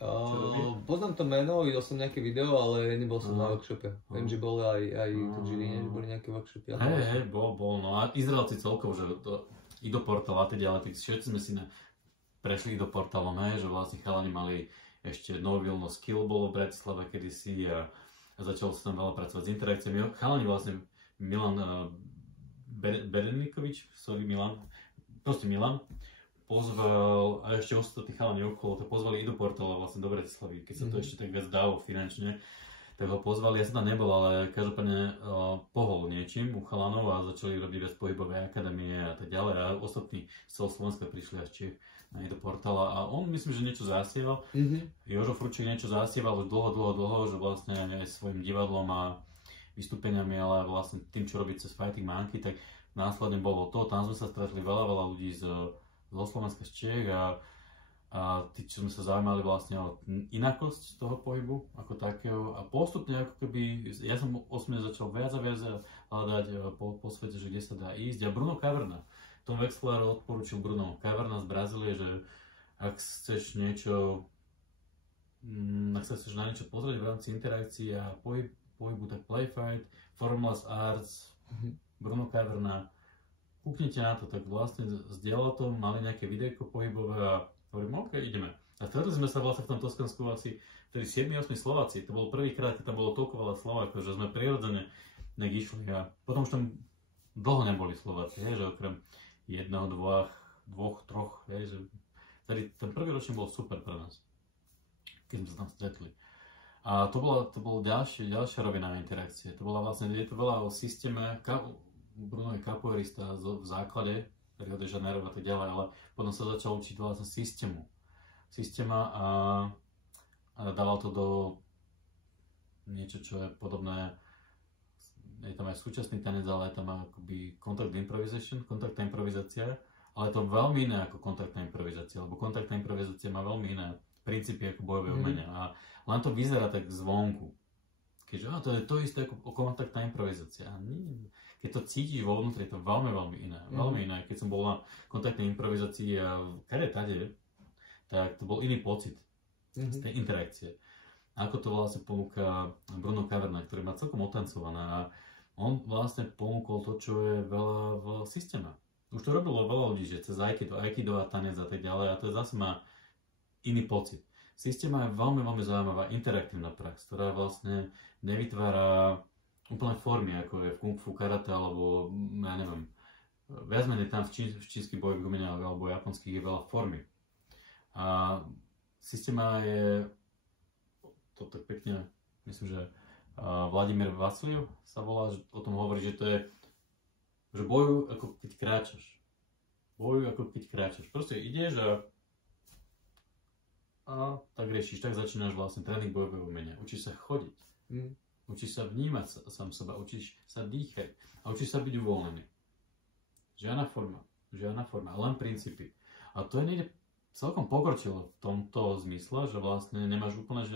Poznám to meno, videl som nejaké video, ale nebol som na workshope. Viem, že boli aj tu v Žiline, že boli nejaké workshopy. Hej, bol. No a Izraelci celkovo, že to Ido portál a teda, ale všetci sme si prešli Ido portálom, že vlastne chalani mali ešte Novilno Skill bolo v Bratislave kedysi a a začal sa tam veľa pracovať s interakciami. Chalani vlastne Milan Berenikovič, Milan, pozval, a ešte ostatní chalani okolo, to pozvali i do Portala vlastne do Bratislavy, keď sa to ešte tak viac dalo finančne, tak ho pozvali, ja som tam nebol, ale každopádne pohol niečím u chalanov a začali robiť viac pohybové akadémie a tak ďalej a ostatní z celého Slovenska prišli až Čech aj do Portala a on myslím, že niečo zasieval, Jožo Fručík niečo zasieval už dlho, že vlastne aj svojim divadlom a vystúpeniami, ale vlastne tým, čo robí cez Fighting Monkey, tak následne bolo to, tam sme sa stretli veľa ľudí zo Slovenska, z Čech a tí, čo sme sa zaujímali vlastne o inakosť toho pohybu ako takého a postupne ako keby, ja som osobne začal viac a viac hľadať po svete, že kde sa dá ísť a Bruno Caverna, Tom Wexler odporúčil Bruno Caverna z Brazílie, že ak chceš na niečo pozrieť v rámci interakcií a pohybu, tak Play Fight, Formless Arts, Bruno Caverna, kúknite na to, tak vlastne zdieľal to, mali nejaké videjko pohybové a hovorím, OK, ideme. A stretli sme sa vlastne v tom Toskansku asi vtedy 7-8 Slováci, to bol prvýkrát, keď tam bolo toľko veľa Slovákov, že sme prirodzene išli a potom už tam dlho neboli Slováci, že okrem jedného, dvoch, troch, že tedy ten prvý ročný bol super pre nás, keď sme sa tam stretli. A to bol ďalšia rovina interakcie, to bola vlastne, je to veľa o systéme, Bruno je capoeirista v základe Rio de Janeiro a tak ďalej, ale potom sa začal učiť vlastne systéma a dával to do niečo, čo je podobné, je tam aj súčasný tanec, ale je tam akoby kontaktná improvizácia, ale je to veľmi iné ako kontaktná improvizácia, lebo kontaktná improvizácia má veľmi iné princípy ako bojové umenia a len to vyzerá tak zvonku. Keďže to je to isté ako kontaktná improvizácia. Keď to cítiš vo vnútri, je to veľmi, veľmi iné. Veľmi iné. Keď som bol na kontaktnej improvizácii a tade, tak to bol iný pocit z tej interakcie. Ako to vlastne ponúka Bruno Caverna, ktorý má celkom otancované a on vlastne ponúkol to, čo je veľa v systéme. Už to robilo veľa ľudí, že cez Aikido a tanec a tak ďalej a to zase má iný pocit. Systéma je veľmi, veľmi zaujímavá interaktívna prax, ktorá vlastne nevytvára úplne formy, ako je v kung fu, karate, alebo ja neviem, viac menej tam v čínskych bojových umeniach alebo japonských je veľa formy. A systéma je, to tak pekne, myslím, že Vladimír Vasiliev sa volá, že o tom hovorí, že to je, že bojuj ako keď kráčaš. Bojuj ako keď kráčaš. Proste ideš a tak riešiš, tak začínaš vlastne tréning bojového umenia. Učíš sa chodiť. Učíš sa vnímať sám seba, učíš sa dýchať a učíš sa byť uvoľnený. Žiadna forma, len princípy. A to je niekde celkom pokročilo v tomto zmysle, že vlastne nemáš úplne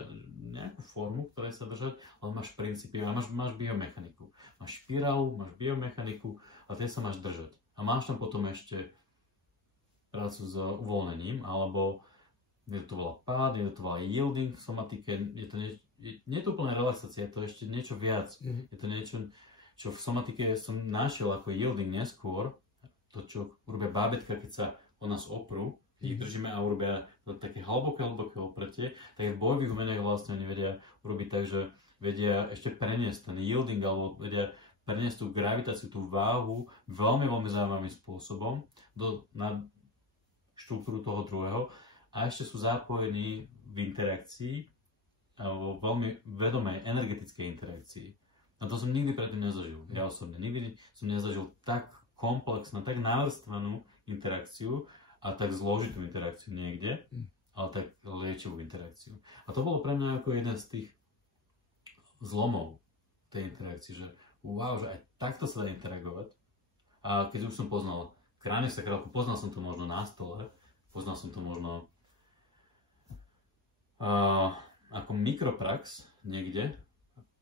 nejakú formu, ktorej sa držať, ale máš princípy a máš biomechaniku. Máš špirálu, máš biomechaniku a tie sa máš držať. A máš tam potom ešte prácu s uvoľnením, alebo je to veľa pád, je to veľa yielding v somatike, nie je to úplne relaxácia, je to ešte niečo viac. Je to niečo, čo v somatike som našiel ako yielding neskôr, to čo urobia bábätka, keď sa o nás oprú, ich držíme a urobia také hlboké opretie, tak v bojových umeniach vlastne oni vedia urobiť tak, že vedia ešte preniesť ten yielding, alebo vedia preniesť tú gravitáciu, tú váhu veľmi, veľmi zaujímavým spôsobom na štruktúru toho druhého a ešte sú zapojení v interakcii, vo veľmi vedomej energetickej interakcii. A to som nikdy predtým nezažil. Ja osobne nikdy som nezažil tak komplexnú, tak navrstvenú interakciu a tak zložitú interakciu niekde, ale tak liečivú interakciu. A to bolo pre mňa ako jeden z tých zlomov tej interakcie, že wow, že aj takto sa dá interagovať. A keď už som poznal kraniosakrálku, poznal som to možno na stole, poznal som to možno ako mikroprax niekde,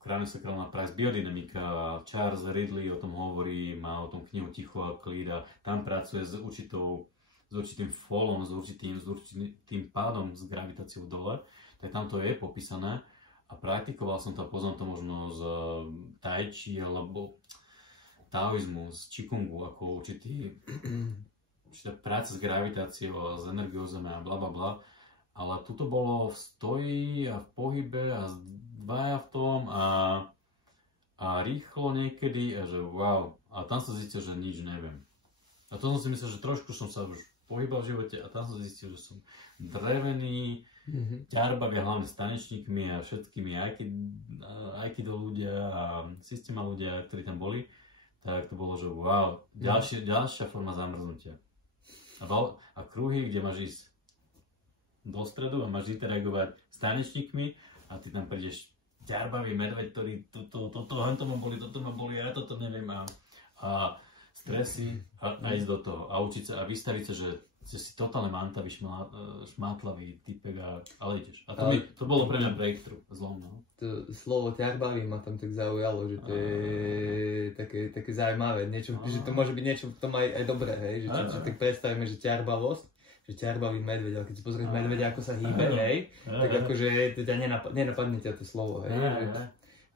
kraniosakrálna prax, biodynamika, Charles Ridley o tom hovorí, má o tom knihu Ticho a klid a tam pracuje s určitým fallom, s určitým pádom, s gravitáciou dole, tak tam to je popísané a praktikoval som to a poznám to možno z Tai Chi alebo taoizmu, z Qigongu, ako určitá práca s gravitáciou a s energiou Zeme a blablabla. Ale tuto bolo v stoji a v pohybe a dvaja v tom a rýchlo niekedy a že wow. A tam som zistil, že nič neviem. A to som si myslel, že trošku som sa už pohybal v živote a tam som zistil, že som drevený, ťarbavý, hlavne s tanečníkmi a všetkými aikido ľudia a systéma ľudia, ktorí tam boli. Tak to bolo, že wow. Ďalšia forma zamrznutia. A kruhy, kde máš ísť do stredu a máš interagovať s tanečníkmi a ty tam prídeš ťarbavý medveď, ktorý toto ma boli, ja toto neviem a stresy a ísť do toho a učiť sa a vystaviť sa, že si totálne mantavý, šmátlavý typek ale ideš. A to bolo pre mňa breakthrough, zlom. No. To slovo ťarbavý ma tam tak zaujalo, že to je také zaujímavé, niečo, že to môže byť niečo v tom aj dobré, hej, že tak predstavíme, že ťarbavosť, že ťarbavý medveď, ale keď si pozrieš medveďa, ako sa hýbe, hej, tak akože teda nenapadne ťa to slovo, hej,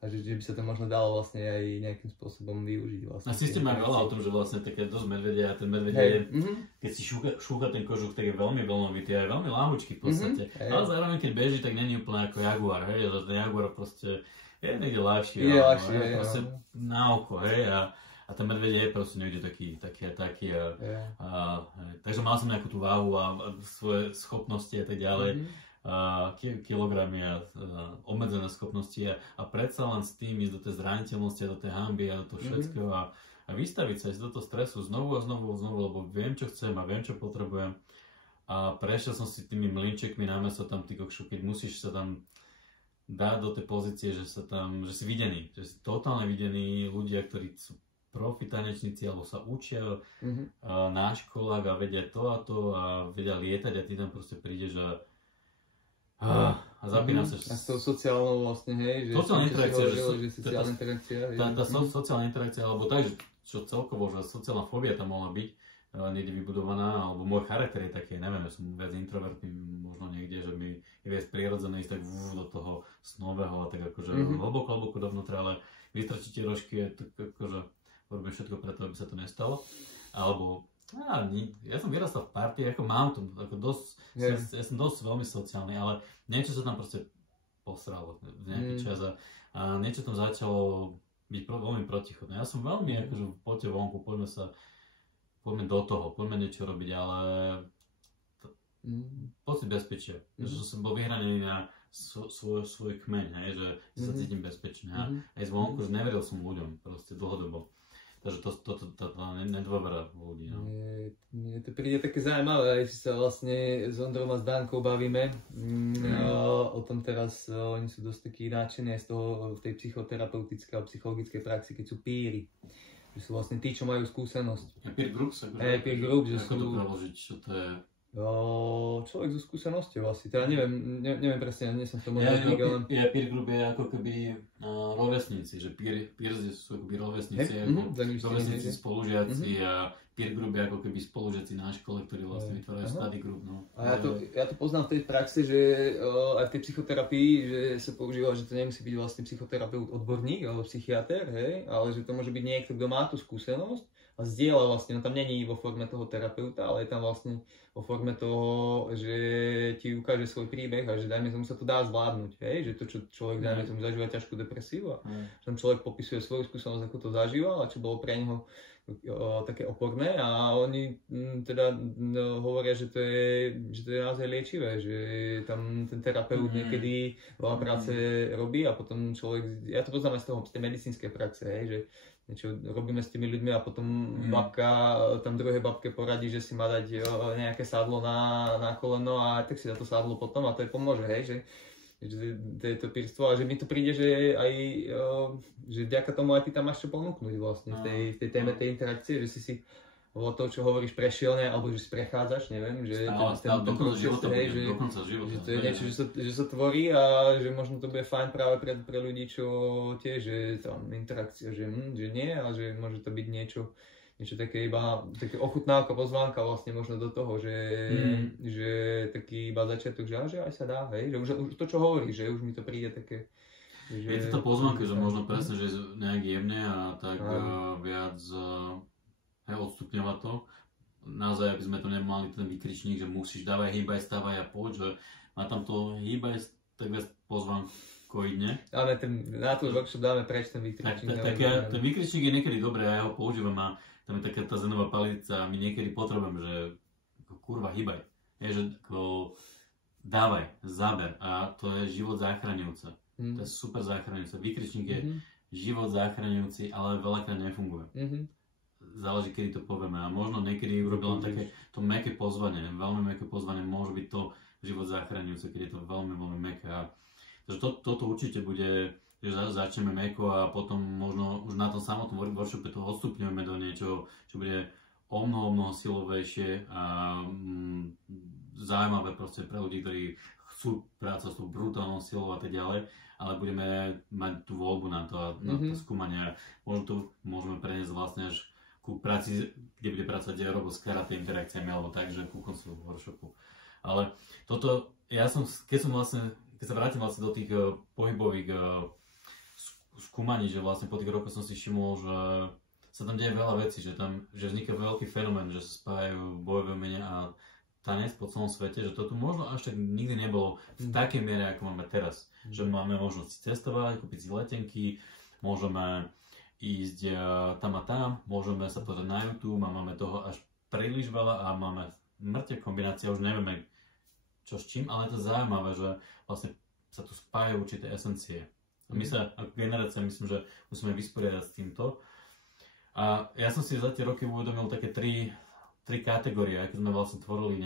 a že by sa to možno dalo vlastne aj nejakým spôsobom využiť vlastne. A systém má veľa o tom, že vlastne také dosť medvedia a ten medveď je, keď si šúcha ten kožuch, tak je veľmi veľnovitý a je veľmi láhučký v podstate, ale zároveň keď beží, tak není úplne ako jaguar, hej, že ten jaguar proste je niekde ľahší, proste na oko, hej, a ten medveď je proste niekde taký takže mal som nejakú tú váhu a svoje schopnosti a tak ďalej, kilogramy a obmedzené schopnosti a predsa len s tým ísť do tej zraniteľnosti a do tej hanby a do toho všetkého a vystaviť sa, ísť do toho stresu znovu, lebo viem, čo chcem a viem, čo potrebujem a prešiel som si tými mlynčekmi namiesto tam ty kokšu, keď musíš sa tam dať do tej pozície, že si videný, že si totálne videný ľudia, ktorí sú profi tanečníci alebo sa učia na školách a vedia to a vedia lietať a ty tam proste prídeš a zapínam sa. A s tou sociálnou vlastne, hej, že sociálna interakcia, tá sociálna interakcia, alebo tak, čo celkovo, že sociálna fóbia tam mohla byť niekde vybudovaná, alebo môj charakter je taký, neviem, ja som viac introvertný, možno niekde, že mi je viac prirodzené ísť tak do toho snového a tak akože hlboko dovnútra, ale vystračíte rožky a tak akože robím všetko preto, aby sa to nestalo. Alebo, ja som vyrastal v partii, ako mám to, ako dosť, ja som dosť veľmi sociálny, ale niečo sa tam proste posralo v nejaký čas a niečo tam začalo byť veľmi protichodné. Ja som veľmi akože poďte vonku, poďme do toho, poďme niečo robiť, ale pocit bezpečia, že som bol vyhranený na svoj kmeň, hej, že sa cítim bezpečne a aj zvonku, že neveril som ľuďom proste dlhodobo. Takže to nedôvera ľudí. No. Mne to príde také zaujímavé, aj si sa vlastne s Ondrom a s Dankou bavíme o tom teraz, oni sú dosť takí nadšení aj z toho, v tej psychoterapeutickej a psychologickej praxi, keď sú píry. Že sú vlastne tí, čo majú skúsenosť. Peer groups? Peer group, že ako to preložiť, čo to je? Človek so skúsenosťou asi, teda neviem presne, nie som v tom odborník, ale... Peer group je ako keby rovesníci, že peers sú akoby rovesníci, rovesníci spolužiaci a peer group je ako keby spolužiaci na škole, ktorí vlastne vytvárajú study group. No. A ja to poznám v tej praxi, že aj v tej psychoterapii, že sa používa, že to nemusí byť vlastne psychoterapeut odborník alebo psychiater, hej, ale že to môže byť niekto, kto má tú skúsenosť a zdieľa vlastne, no tam není vo forme toho terapeuta, ale je tam vlastne vo forme toho, že ti ukáže svoj príbeh a že dajme tomu sa to dá zvládnuť, hej, že to, čo človek dajme tomu zažíva ťažkú depresiu a tam človek popisuje svoju skúsenosť, ako to zažíval a čo bolo pre neho také oporné a oni teda hovoria, že to je naozaj liečivé, že tam ten terapeut niekedy veľa práce robí a potom človek, ja to poznám aj z tej medicínskej praxe, hej, že niečo robíme s tými ľuďmi a potom babka tam druhej babke poradí, že si má dať nejaké sádlo na koleno a tak si dá to sádlo potom a to je pomôže, hej, že to je to pírstvo a že mi to príde, že aj že vďaka tomu aj ty tam máš čo ponúknuť vlastne v tej téme tej interakcie, že si o to, čo hovoríš, prešiel alebo že si prechádzaš, neviem, že do konca života. Že to je niečo, že sa tvorí a že možno to bude fajn práve pre ľudí, čo tiež, že tam interakcia, že nie, ale že môže to byť niečo také iba, také ochutnávka, pozvánka vlastne možno do toho, že taký iba začiatok, že aj sa dá, hej, že už to, čo hovoríš, že už mi to príde také, že... Je to tá pozvánka, že možno presne, že nejak jemne a tak viac odstupňovať to. Naozaj, aby sme to nemali ten vykričník, že musíš dávať, hýbaj, stávaj a poď, že má tam to hýbaj tak viac pozvánkoidne. Ale na to workshop dáme preč ten výkričník. Ten výkričník je niekedy dobrý, ja ho používam a tam je taká tá zenová palica a my niekedy potrebujem, že kurva hýbaj. Je, že dávaj, záber a to je život záchraňujúce. To je super záchraňujúce. Výkričník je život záchraňujúci, ale veľakrát nefunguje. Záleží, kedy to povieme. A možno niekedy urobím také to mäkké pozvanie. Veľmi mäkké pozvanie môže byť to život záchraňujúce, keď je to veľmi, veľmi mäkké. Takže toto určite bude, že začneme mäkko a potom možno už na tom samotnom workshope to odstupňujeme do niečoho, čo bude o mnoho silovejšie a zaujímavé proste pre ľudí, ktorí chcú práca s tou brutálnou silou a tak ďalej, ale budeme mať tú voľbu na to a na to skúmanie. Možno tu môžeme preniesť vlastne až ku práci, kde bude pracovať Robo s karate interakciami alebo tak, že ku koncu workshopu. Ale toto, keď sa vrátim vlastne do tých pohybových skúmaní, že vlastne po tých rokoch som si všimol, že sa tam deje veľa vecí, že vzniká veľký fenomén, že sa spájajú bojové umenia a tanec po celom svete, že to tu možno až tak nikdy nebolo v takej miere, ako máme teraz. Že máme možnosť cestovať, kúpiť si letenky, môžeme ísť tam a tam, môžeme sa pozrieť na YouTube a máme toho až príliš veľa a máme mŕte kombinácie, už nevieme čo s čím, ale je to zaujímavé, že vlastne sa tu spájajú určité esencie. A my sa ako generácia myslím, že musíme vysporiadať s týmto. A ja som si za tie roky uvedomil také tri kategórie, keď sme vlastne tvorili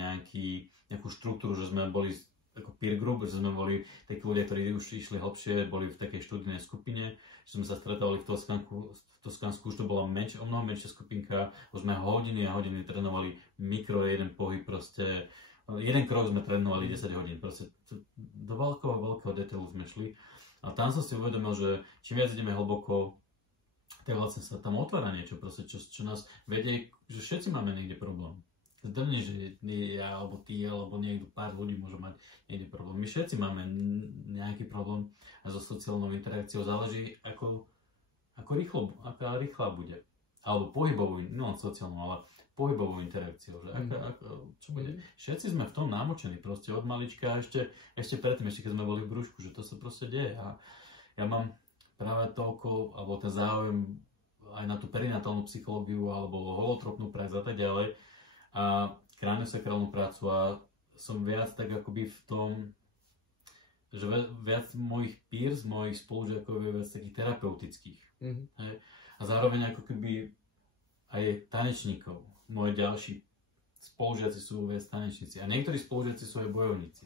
nejakú štruktúru, že sme boli ako peer group, že sme boli takí ľudia, ktorí už išli hlbšie, boli v takej študijnej skupine, že sme sa stretávali v Toskánsku, už to bola o mnoho menšia skupinka, už sme hodiny a hodiny trénovali jeden pohyb, proste jeden krok sme trénovali 10 hodín, proste do veľkého detailu sme šli a tam som si uvedomil, že čím viac ideme hlboko, tak vlastne sa tam otvára niečo, proste, čo nás vedie, že všetci máme niekde problém. To nie, že ja, alebo ty, alebo niekto, pár ľudí môže mať niekde problém. My všetci máme nejaký problém a so sociálnou interakciou záleží, aká rýchla bude. Alebo pohybovú, no sociálnu, ale pohybovú interakciou, že čo bude. Všetci sme v tom námočení, proste od malička, ešte predtým, keď sme boli v brúšku, že to sa proste deje. A ja mám práve toľko, alebo ten záujem aj na tú perinatálnu psychológiu, alebo holotropnú prax a tak ďalej, a kraniosakrálnu prácu a som viac tak akoby v tom, že viac mojich peers, mojich spolužiakov je viac takých terapeutických. A zároveň ako keby aj tanečníkov. Moji ďalší spolužiaci sú viac tanečníci. A niektorí spolužiaci sú aj bojovníci.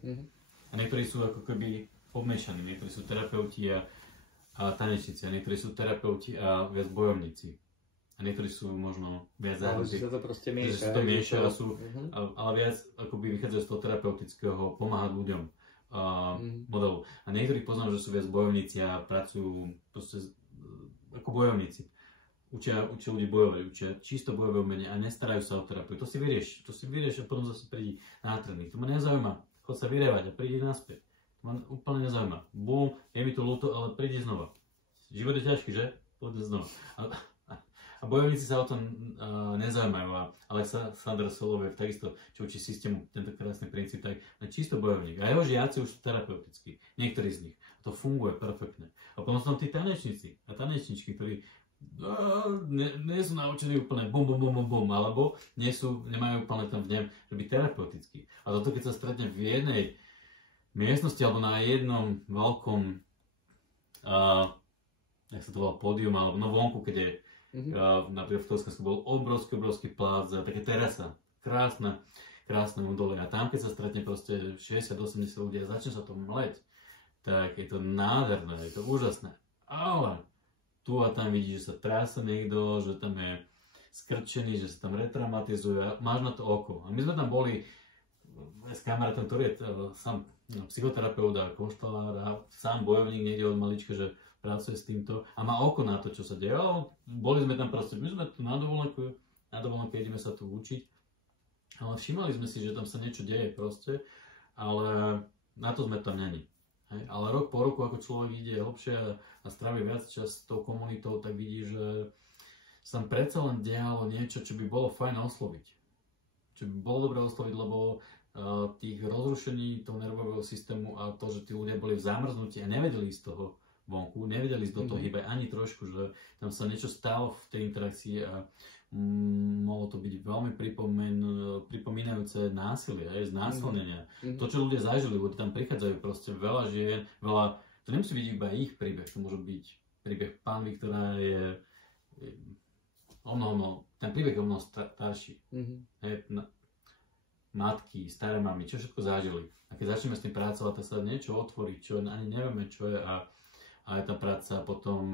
A niektorí sú ako keby obmiešaní. Niektorí sú terapeuti a tanečníci. A niektorí sú terapeuti a viac bojovníci. A niektorí sú možno viac záleží. Že sa to proste mieša. Že sa to mieša a sú, ale viac akoby vychádzajú z toho terapeutického pomáhať ľuďom modelu. A niektorí poznám, že sú viac bojovníci a pracujú proste ako bojovníci. Učia ľudí bojovať, učia čisto bojové umenie a nestarajú sa o terapiu. To si vyrieš a potom zase prídi na tréning. To ma nezaujíma. Chod sa vyrievať a prídi naspäť. To ma úplne nezaujíma. Bum, je mi to ľúto, ale prídi znova. Život je ťažký, že? Poďme znova. A bojovníci sa o tom nezaujímajú. A Alexander Soloviev takisto, čo učí systému, tento krásny princíp, tak čisto bojovník. A jeho žiaci už sú terapeutickí. Niektorí z nich. A to funguje perfektne. A potom sú tam tí tanečníci a tanečničky, ktorí nie sú naučení úplne bum, alebo nemajú úplne ten vnem, že byť terapeutický. A toto keď sa stretne v jednej miestnosti alebo na jednom veľkom jak sa to volá, pódium, alebo vonku, keď je napríklad v Toskánsku bol obrovský plác a také terasa, krásne údolie. A tam keď sa stretne proste 60-80 ľudí a začne sa to mleť, tak je to nádherné, je to úžasné. Ale tu a tam vidíš, že sa trása niekto, že tam je skrčený, že sa tam retraumatizuje, máš na to oko. A my sme tam boli s kamarátom, ktorý je sám psychoterapeut a konštalár a sám bojovník niekde od malička, že pracuje s týmto a má oko na to, čo sa deje. Boli sme tam proste, my sme tu na dovolenke ideme sa tu učiť, ale všimali sme si, že tam sa niečo deje proste, ale na to sme tam není. Hej. Ale rok po roku, ako človek ide hlbšie a strávi viac čas s tou komunitou, tak vidí, že sa tam predsa len dialo niečo, čo by bolo fajn osloviť. Čo by bolo dobré osloviť, lebo tých rozrušení toho nervového systému a to, že tí ľudia boli v zamrznutí a nevedeli z toho vonku, nevedeli ísť do toho hýbať ani trošku, že tam sa niečo stalo v tej interakcii a mohlo to byť veľmi pripomínajúce násilie, znásilnenia. To, čo ľudia zažili, ľudia tam prichádzajú proste veľa žien, to nemusí byť iba ich príbeh, to môže byť príbeh pánvy, ktorá je ten príbeh je o mnoho starší. Matky, staré mamy, čo všetko zažili. A keď začneme s tým pracovať, tak sa niečo otvorí, čo ani nevieme, čo je a je tá práca potom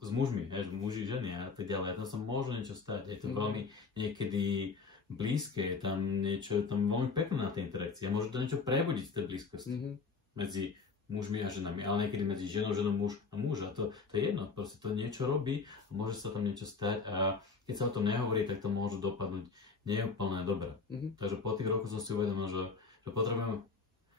s mužmi, muži, ženy a tak ďalej. A tam sa môže niečo stať. Je to veľmi niekedy blízke, je tam niečo veľmi pekné na tej interakcii. A môže to niečo prebudiť z tej blízkosti medzi mužmi a ženami, ale niekedy medzi ženou, muž a muž. A to je jedno, proste to niečo robí a môže sa tam niečo stať a keď sa o tom nehovorí, tak to môže dopadnúť neúplne dobre. Takže po tých rokoch som si uvedomil, že potrebujem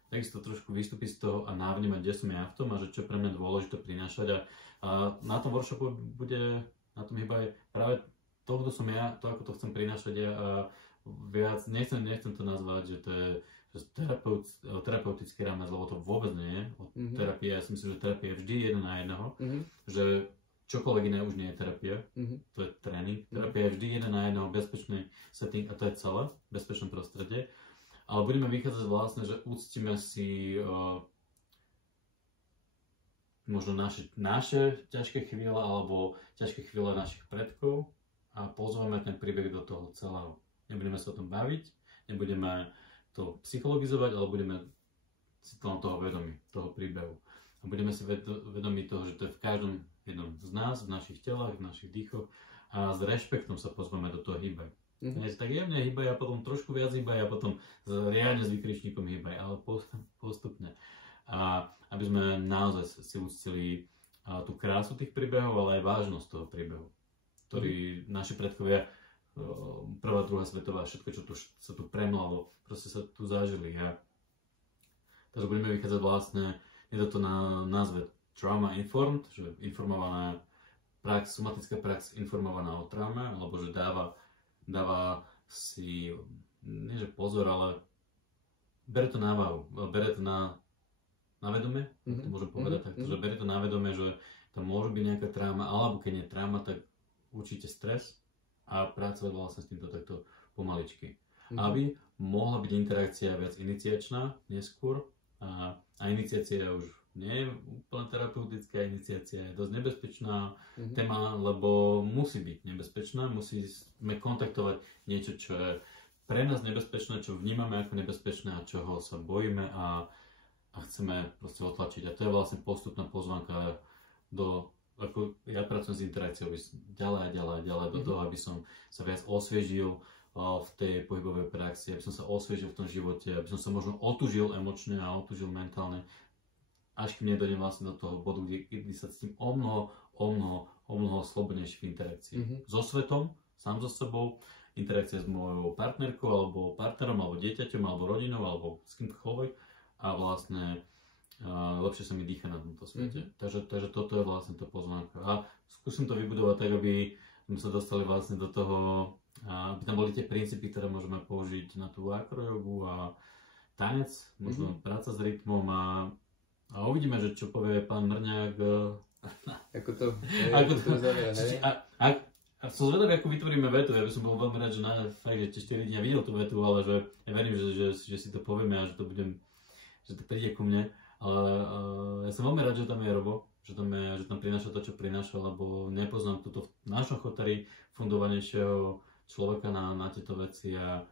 takisto trošku vystúpiť z toho a navnímať, kde som ja v tom a že čo pre mňa dôležité prinášať. A na tom workshopu bude, na tom iba aj práve to, kto som ja, to, ako to chcem prinášať ja a viac, nechcem to nazvať, že to je terapeutický rámec, lebo to vôbec nie je o terapii. Ja si myslím, že terapia je vždy jeden na jedného, že čokoľvek iné už nie je terapia, to je tréning. Terapia je vždy jeden na jedného, bezpečný setting a to je celé, bezpečné prostredie. Ale budeme vychádzať vlastne, že uctíme si možno naše ťažké chvíle alebo ťažké chvíle našich predkov a pozveme ten príbeh do toho celého. Nebudeme sa o tom baviť, nebudeme to psychologizovať, ale budeme si toho vedomí, toho príbehu. A budeme si vedomí toho, že to je v každom jednom z nás, v našich telách, v našich dýchoch a s rešpektom sa pozveme do toho hýbať. Tak jemne hýbaj a potom trošku viac hýbaj a potom riadne s vykričníkom hýbaj, ale postupne. A aby sme naozaj si uctili tú krásu tých príbehov, ale aj vážnosť toho príbehu, ktorý naši predkovia, prvá, druhá svetová, všetko, čo sa tu premlalo, proste sa tu zažili. Takže budeme vychádzať vlastne, je to na názve Trauma Informed, že informovaná prax, somatická prax informovaná o traume, alebo že dáva si, nie že pozor, ale bere to na váhu, bere to na vedomie, to môžem povedať takto, že bere to na vedomie, že tam môže byť nejaká trauma, alebo keď nie je trauma, tak určite stres a pracovať vlastne s týmto takto pomaličky. Aby mohla byť interakcia viac iniciačná neskôr a iniciácia už nie je úplne terapeutická, iniciácia je dosť nebezpečná téma, lebo musí byť nebezpečná, musíme kontaktovať niečo, čo je pre nás nebezpečné, čo vnímame ako nebezpečné a čoho sa bojíme a chceme proste otlačiť. A to je vlastne postupná pozvánka ako ja pracujem s interakciou ďalej do toho, aby som sa viac osviežil v tej pohybovej praxi, aby som sa osviežil v tom živote, aby som sa možno otužil emočne a otužil mentálne, až kým nedojdem vlastne do toho bodu, kde sa cítim o mnoho slobodnejší v interakcii. So svetom, sám so sebou, interakcia s mojou partnerkou, alebo partnerom, alebo dieťaťom, alebo rodinou, alebo s kýmkoľvek a vlastne lepšie sa mi dýcha na tomto svete. Takže toto je vlastne tá pozvánka. A skúsim to vybudovať tak, aby sme sa dostali vlastne do toho, aby tam boli tie princípy, ktoré môžeme použiť na tú akrojogu a tanec, možno práca s rytmom a uvidíme, že čo povie pán Mrňák. Ako to zavie, hej? A som zvedavý, ako vytvoríme vetu. Ja by som bol veľmi rád, že fakt, že tie 4 dní videl tú vetu, ale že ja verím, že si to povieme a že to príde ku mne. Ale ja som veľmi rád, že tam je Robo, že tam prináša to, čo prináša, lebo nepoznám túto v našom chotári fundovanejšieho človeka na tieto veci a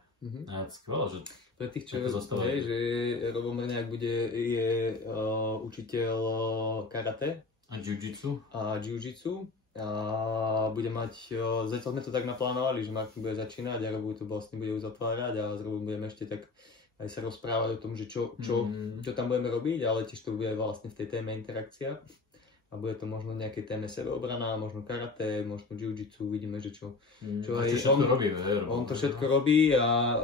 skvelé, že pre tých, čo vie, že Robo Mrňák je učiteľ karate a jiu-jitsu a bude mať, zatiaľ sme to tak naplánovali, že Martin bude začínať a Robo to vlastne bude uzatvárať a s Robom budeme ešte tak aj sa rozprávať o tom, že čo tam budeme robiť, ale tiež to bude vlastne v tej téme interakcia. A bude to možno nejaké téme sebeobrana, možno karate, možno jiu-jitsu, uvidíme, že čo aj on to všetko robí a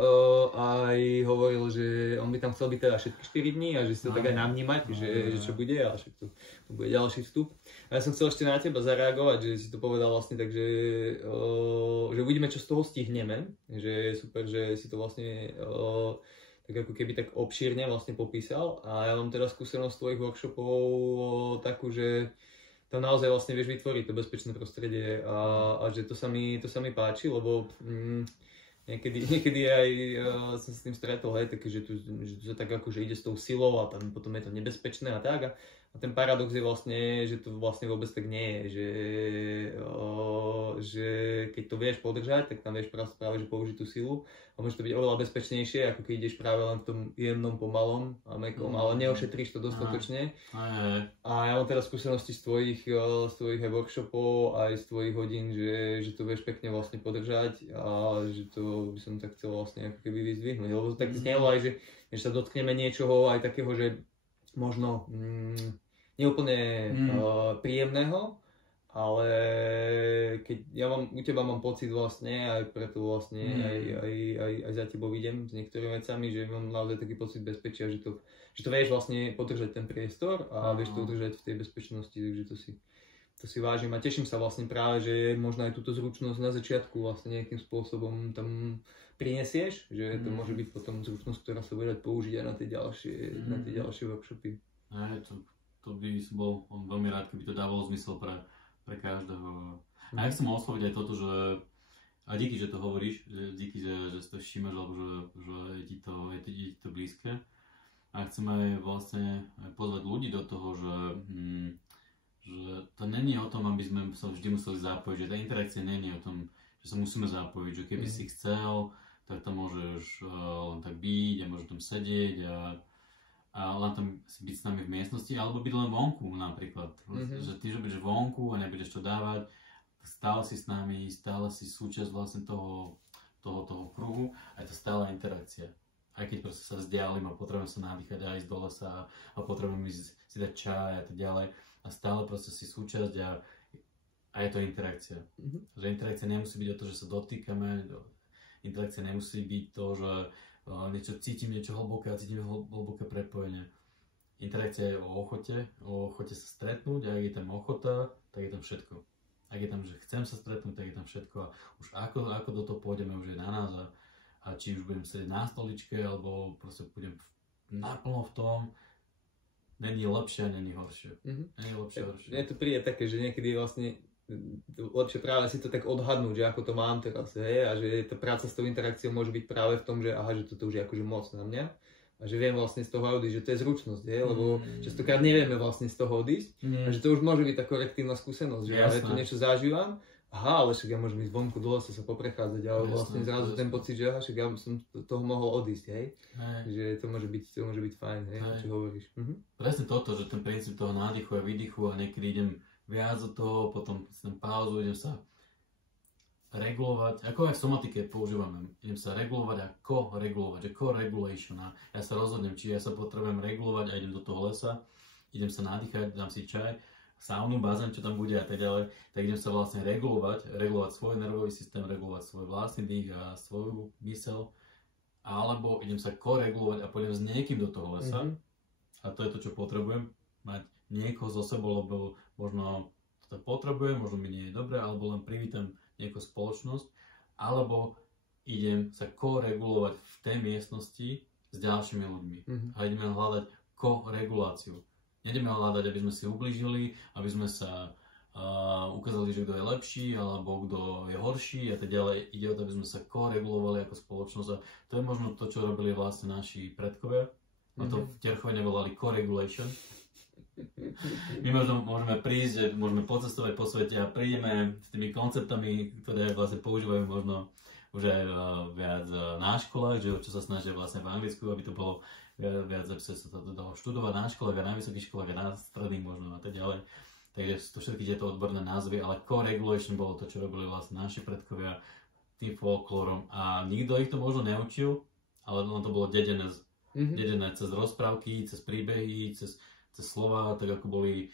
aj hovoril, že on by tam chcel byť teda všetky 4 dní a že si to tak aj navnímať, že čo bude a však to bude ďalší vstup. A ja som chcel ešte na teba zareagovať, že si to povedal vlastne tak, že že uvidíme, čo z toho stihneme, že je super, že si to vlastne tak ako keby tak obšírne vlastne popísal a ja mám teda skúsenosť tvojich workshopov takú, že tam naozaj vlastne vieš vytvoriť to bezpečné prostredie a že to sa mi páči, lebo niekedy aj som sa s tým stretol, hej, také, že tu sa tak ako, že ide s tou silou a tam potom je to nebezpečné a tak. A ten paradox je vlastne, že to vlastne vôbec tak nie je, že keď to vieš podržať, tak tam vieš práve že použiť tú silu a môže to byť oveľa bezpečnejšie, ako keď ideš práve len v tom jemnom, pomalom a mäkkom, ale neošetríš to dostatočne. A ja mám teraz skúsenosti z tvojich aj workshopov, aj z tvojich hodín, že to vieš pekne vlastne podržať a že to by som tak chcel vlastne ako keby vyzdvihnúť, lebo to tak znelo aj, že sa dotkneme niečoho aj takého, že možno neúplne príjemného, ale keď u teba mám pocit vlastne, aj preto vlastne aj za tebou idem s niektorými vecami, že mám naozaj taký pocit bezpečia, že to vieš vlastne podržať ten priestor a vieš to udržať v tej bezpečnosti, takže to si vážim a teším sa vlastne práve, že možno aj túto zručnosť na začiatku vlastne nejakým spôsobom tam prinesieš, že to môže byť potom zručnosť, ktorá sa bude dať použiť aj na tie ďalšie workshopy. To by som bol veľmi rád, keby to dávalo zmysel pre každého. A ja chcem osloviť aj toto, že a díky, že to hovoríš, díky, že si to všímaš, alebo že je ti to blízke. A chcem aj vlastne pozvať ľudí do toho, že to není o tom, aby sme sa vždy museli zapojiť, že tá interakcia není o tom, že sa musíme zapojiť, že keby si chcel, tak tam môžeš len tak byť a môžeš tam sedieť a len tam si byť s nami v miestnosti, alebo byť len vonku napríklad. Že ty, že budeš vonku a nebudeš čo dávať, stále si s nami, stále si súčasť vlastne toho kruhu a je to stále interakcia. Aj keď proste sa vzdialím a potrebujem sa nadýchať a ísť do lesa a potrebujem si dať čaj a tak ďalej a stále proste si súčasť a je to interakcia. Že interakcia nemusí byť o to, že sa dotýkame, interakcia nemusí byť to, že cítim niečo hlboké a cítim hlboké prepojenie. Interakcia je o ochote sa stretnúť a ak je tam ochota, tak je tam všetko. Ak je tam, že chcem sa stretnúť, tak je tam všetko a už ako do toho pôjdeme, už je na nás a či už budem sedieť na stoličke alebo proste budem naplno v tom, není lepšie a není horšie. Není lepšie a horšie. Mne to príde také, že niekedy vlastne lepšie práve si to tak odhadnúť, že ako to mám teraz, hej, a že tá práca s tou interakciou môže byť práve v tom, že aha, že toto už je akože moc na mňa a že viem vlastne z toho odísť, že to je zručnosť, hej, lebo častokrát nevieme vlastne z toho odísť a že to už môže byť tá korektívna skúsenosť, že ja tu niečo zažívam, aha, ale však ja môžem ísť vonku do lesa sa poprechádzať, ale vlastne zrazu ten pocit, že aha, však ja som toho mohol odísť, hej, že to môže byť fajn, hej, čo hovoríš. Presne toto, že ten princíp toho nádychu a výdychu a niekedy idem viac do toho, potom si tam pauzu, idem sa regulovať, ako aj v somatike používame, idem sa regulovať a co-regulovať, že co-regulation a ja sa rozhodnem, či ja sa potrebujem regulovať a idem do toho lesa, idem sa nadýchať, dám si čaj, saunu, bazén, čo tam bude a tak ďalej, tak idem sa vlastne regulovať svoj nervový systém, regulovať svoj vlastný dých a svoju myseľ, alebo idem sa co-regulovať a pôjdem s niekým do toho lesa a to je to, čo potrebujem, mať niekoho zo sebou, lebo možno to potrebujem, možno mi nie je dobré, alebo len privítam nejakú spoločnosť, alebo idem sa ko-regulovať v tej miestnosti s ďalšími ľuďmi a ideme hľadať ko-reguláciu. Nejdeme hľadať, aby sme si ublížili, aby sme sa ukázali, že kto je lepší, alebo kto je horší a tak ďalej. Ide o to, aby sme sa ko-regulovali ako spoločnosť a to je možno to, čo robili vlastne naši predkovia. A to v Terchovene volali co-regulation. My možno môžeme prísť, môžeme pocestovať po svete a prídeme s tými konceptami, ktoré vlastne používajú možno už aj viac na školách, že čo sa snažia vlastne v Anglicku, aby to bolo viac, aby sa to dalo študovať na školách a na vysokých školách a na stredných možno a tak ďalej. Takže to všetky tieto odborné názvy, ale co-regulation bolo to, čo robili vlastne naši predkovia tým folklórom a nikto ich to možno neučil, ale to bolo dedené cez rozprávky, cez príbehy, cez slova, tak ako boli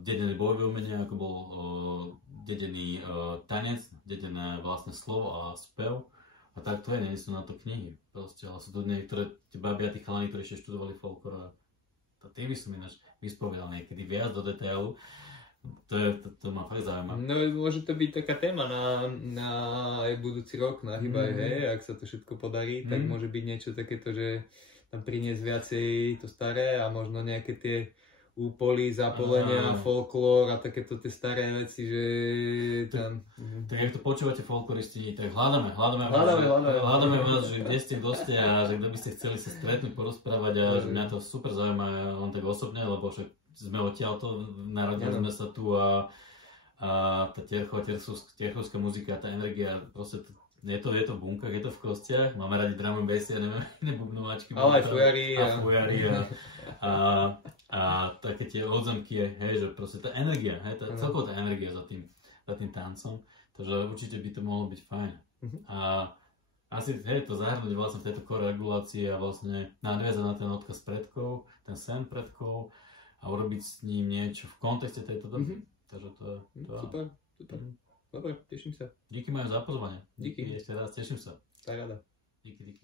dedené bojové umenia, ako bol dedený tanec, dedené vlastné slovo a spev. A tak to je, nie sú na to knihy. Proste, ale sú to niektoré tie babi a tí chalani, ktorí ešte študovali folklór. A tí by som ináč vyspovedal niekedy viac do detailu. To ma fakt zaujíma. No môže to byť taká téma na aj budúci rok, na chyba hej, ak sa to všetko podarí, tak môže byť niečo takéto, že tam priniesť viacej to staré a možno nejaké tie úpoly, zapolenia, folklór a takéto tie staré veci, že tam... Tak ak to počúvate folkloristi, tak hľadáme vás, že kde ste, kto ste a že kto by ste chceli sa stretnúť, porozprávať a že mňa to super zaujíma len tak osobne, lebo však sme odtiaľto, narodili sme sa tu a tá tierchovská muzika, tá energia, proste je to v bunkách, je to v kostiach, máme radi drum and bassy a neviem, bubnovačky. Ale aj fujary a také tie odzemky, hej, že proste tá energia, hej, celková tá energia za tým tancom, takže určite by to mohlo byť fajn. A asi, hej, to zahrnúť vlastne v tejto koregulácii a vlastne nadviazať na ten odkaz predkov, ten sen predkov, a urobiť s ním niečo v kontexte tejto doby. Takže to je... Super. Dobre, teším sa. Díky majú za pozvanie. Díky. Ešte raz, teším sa. Tá rada. Díky.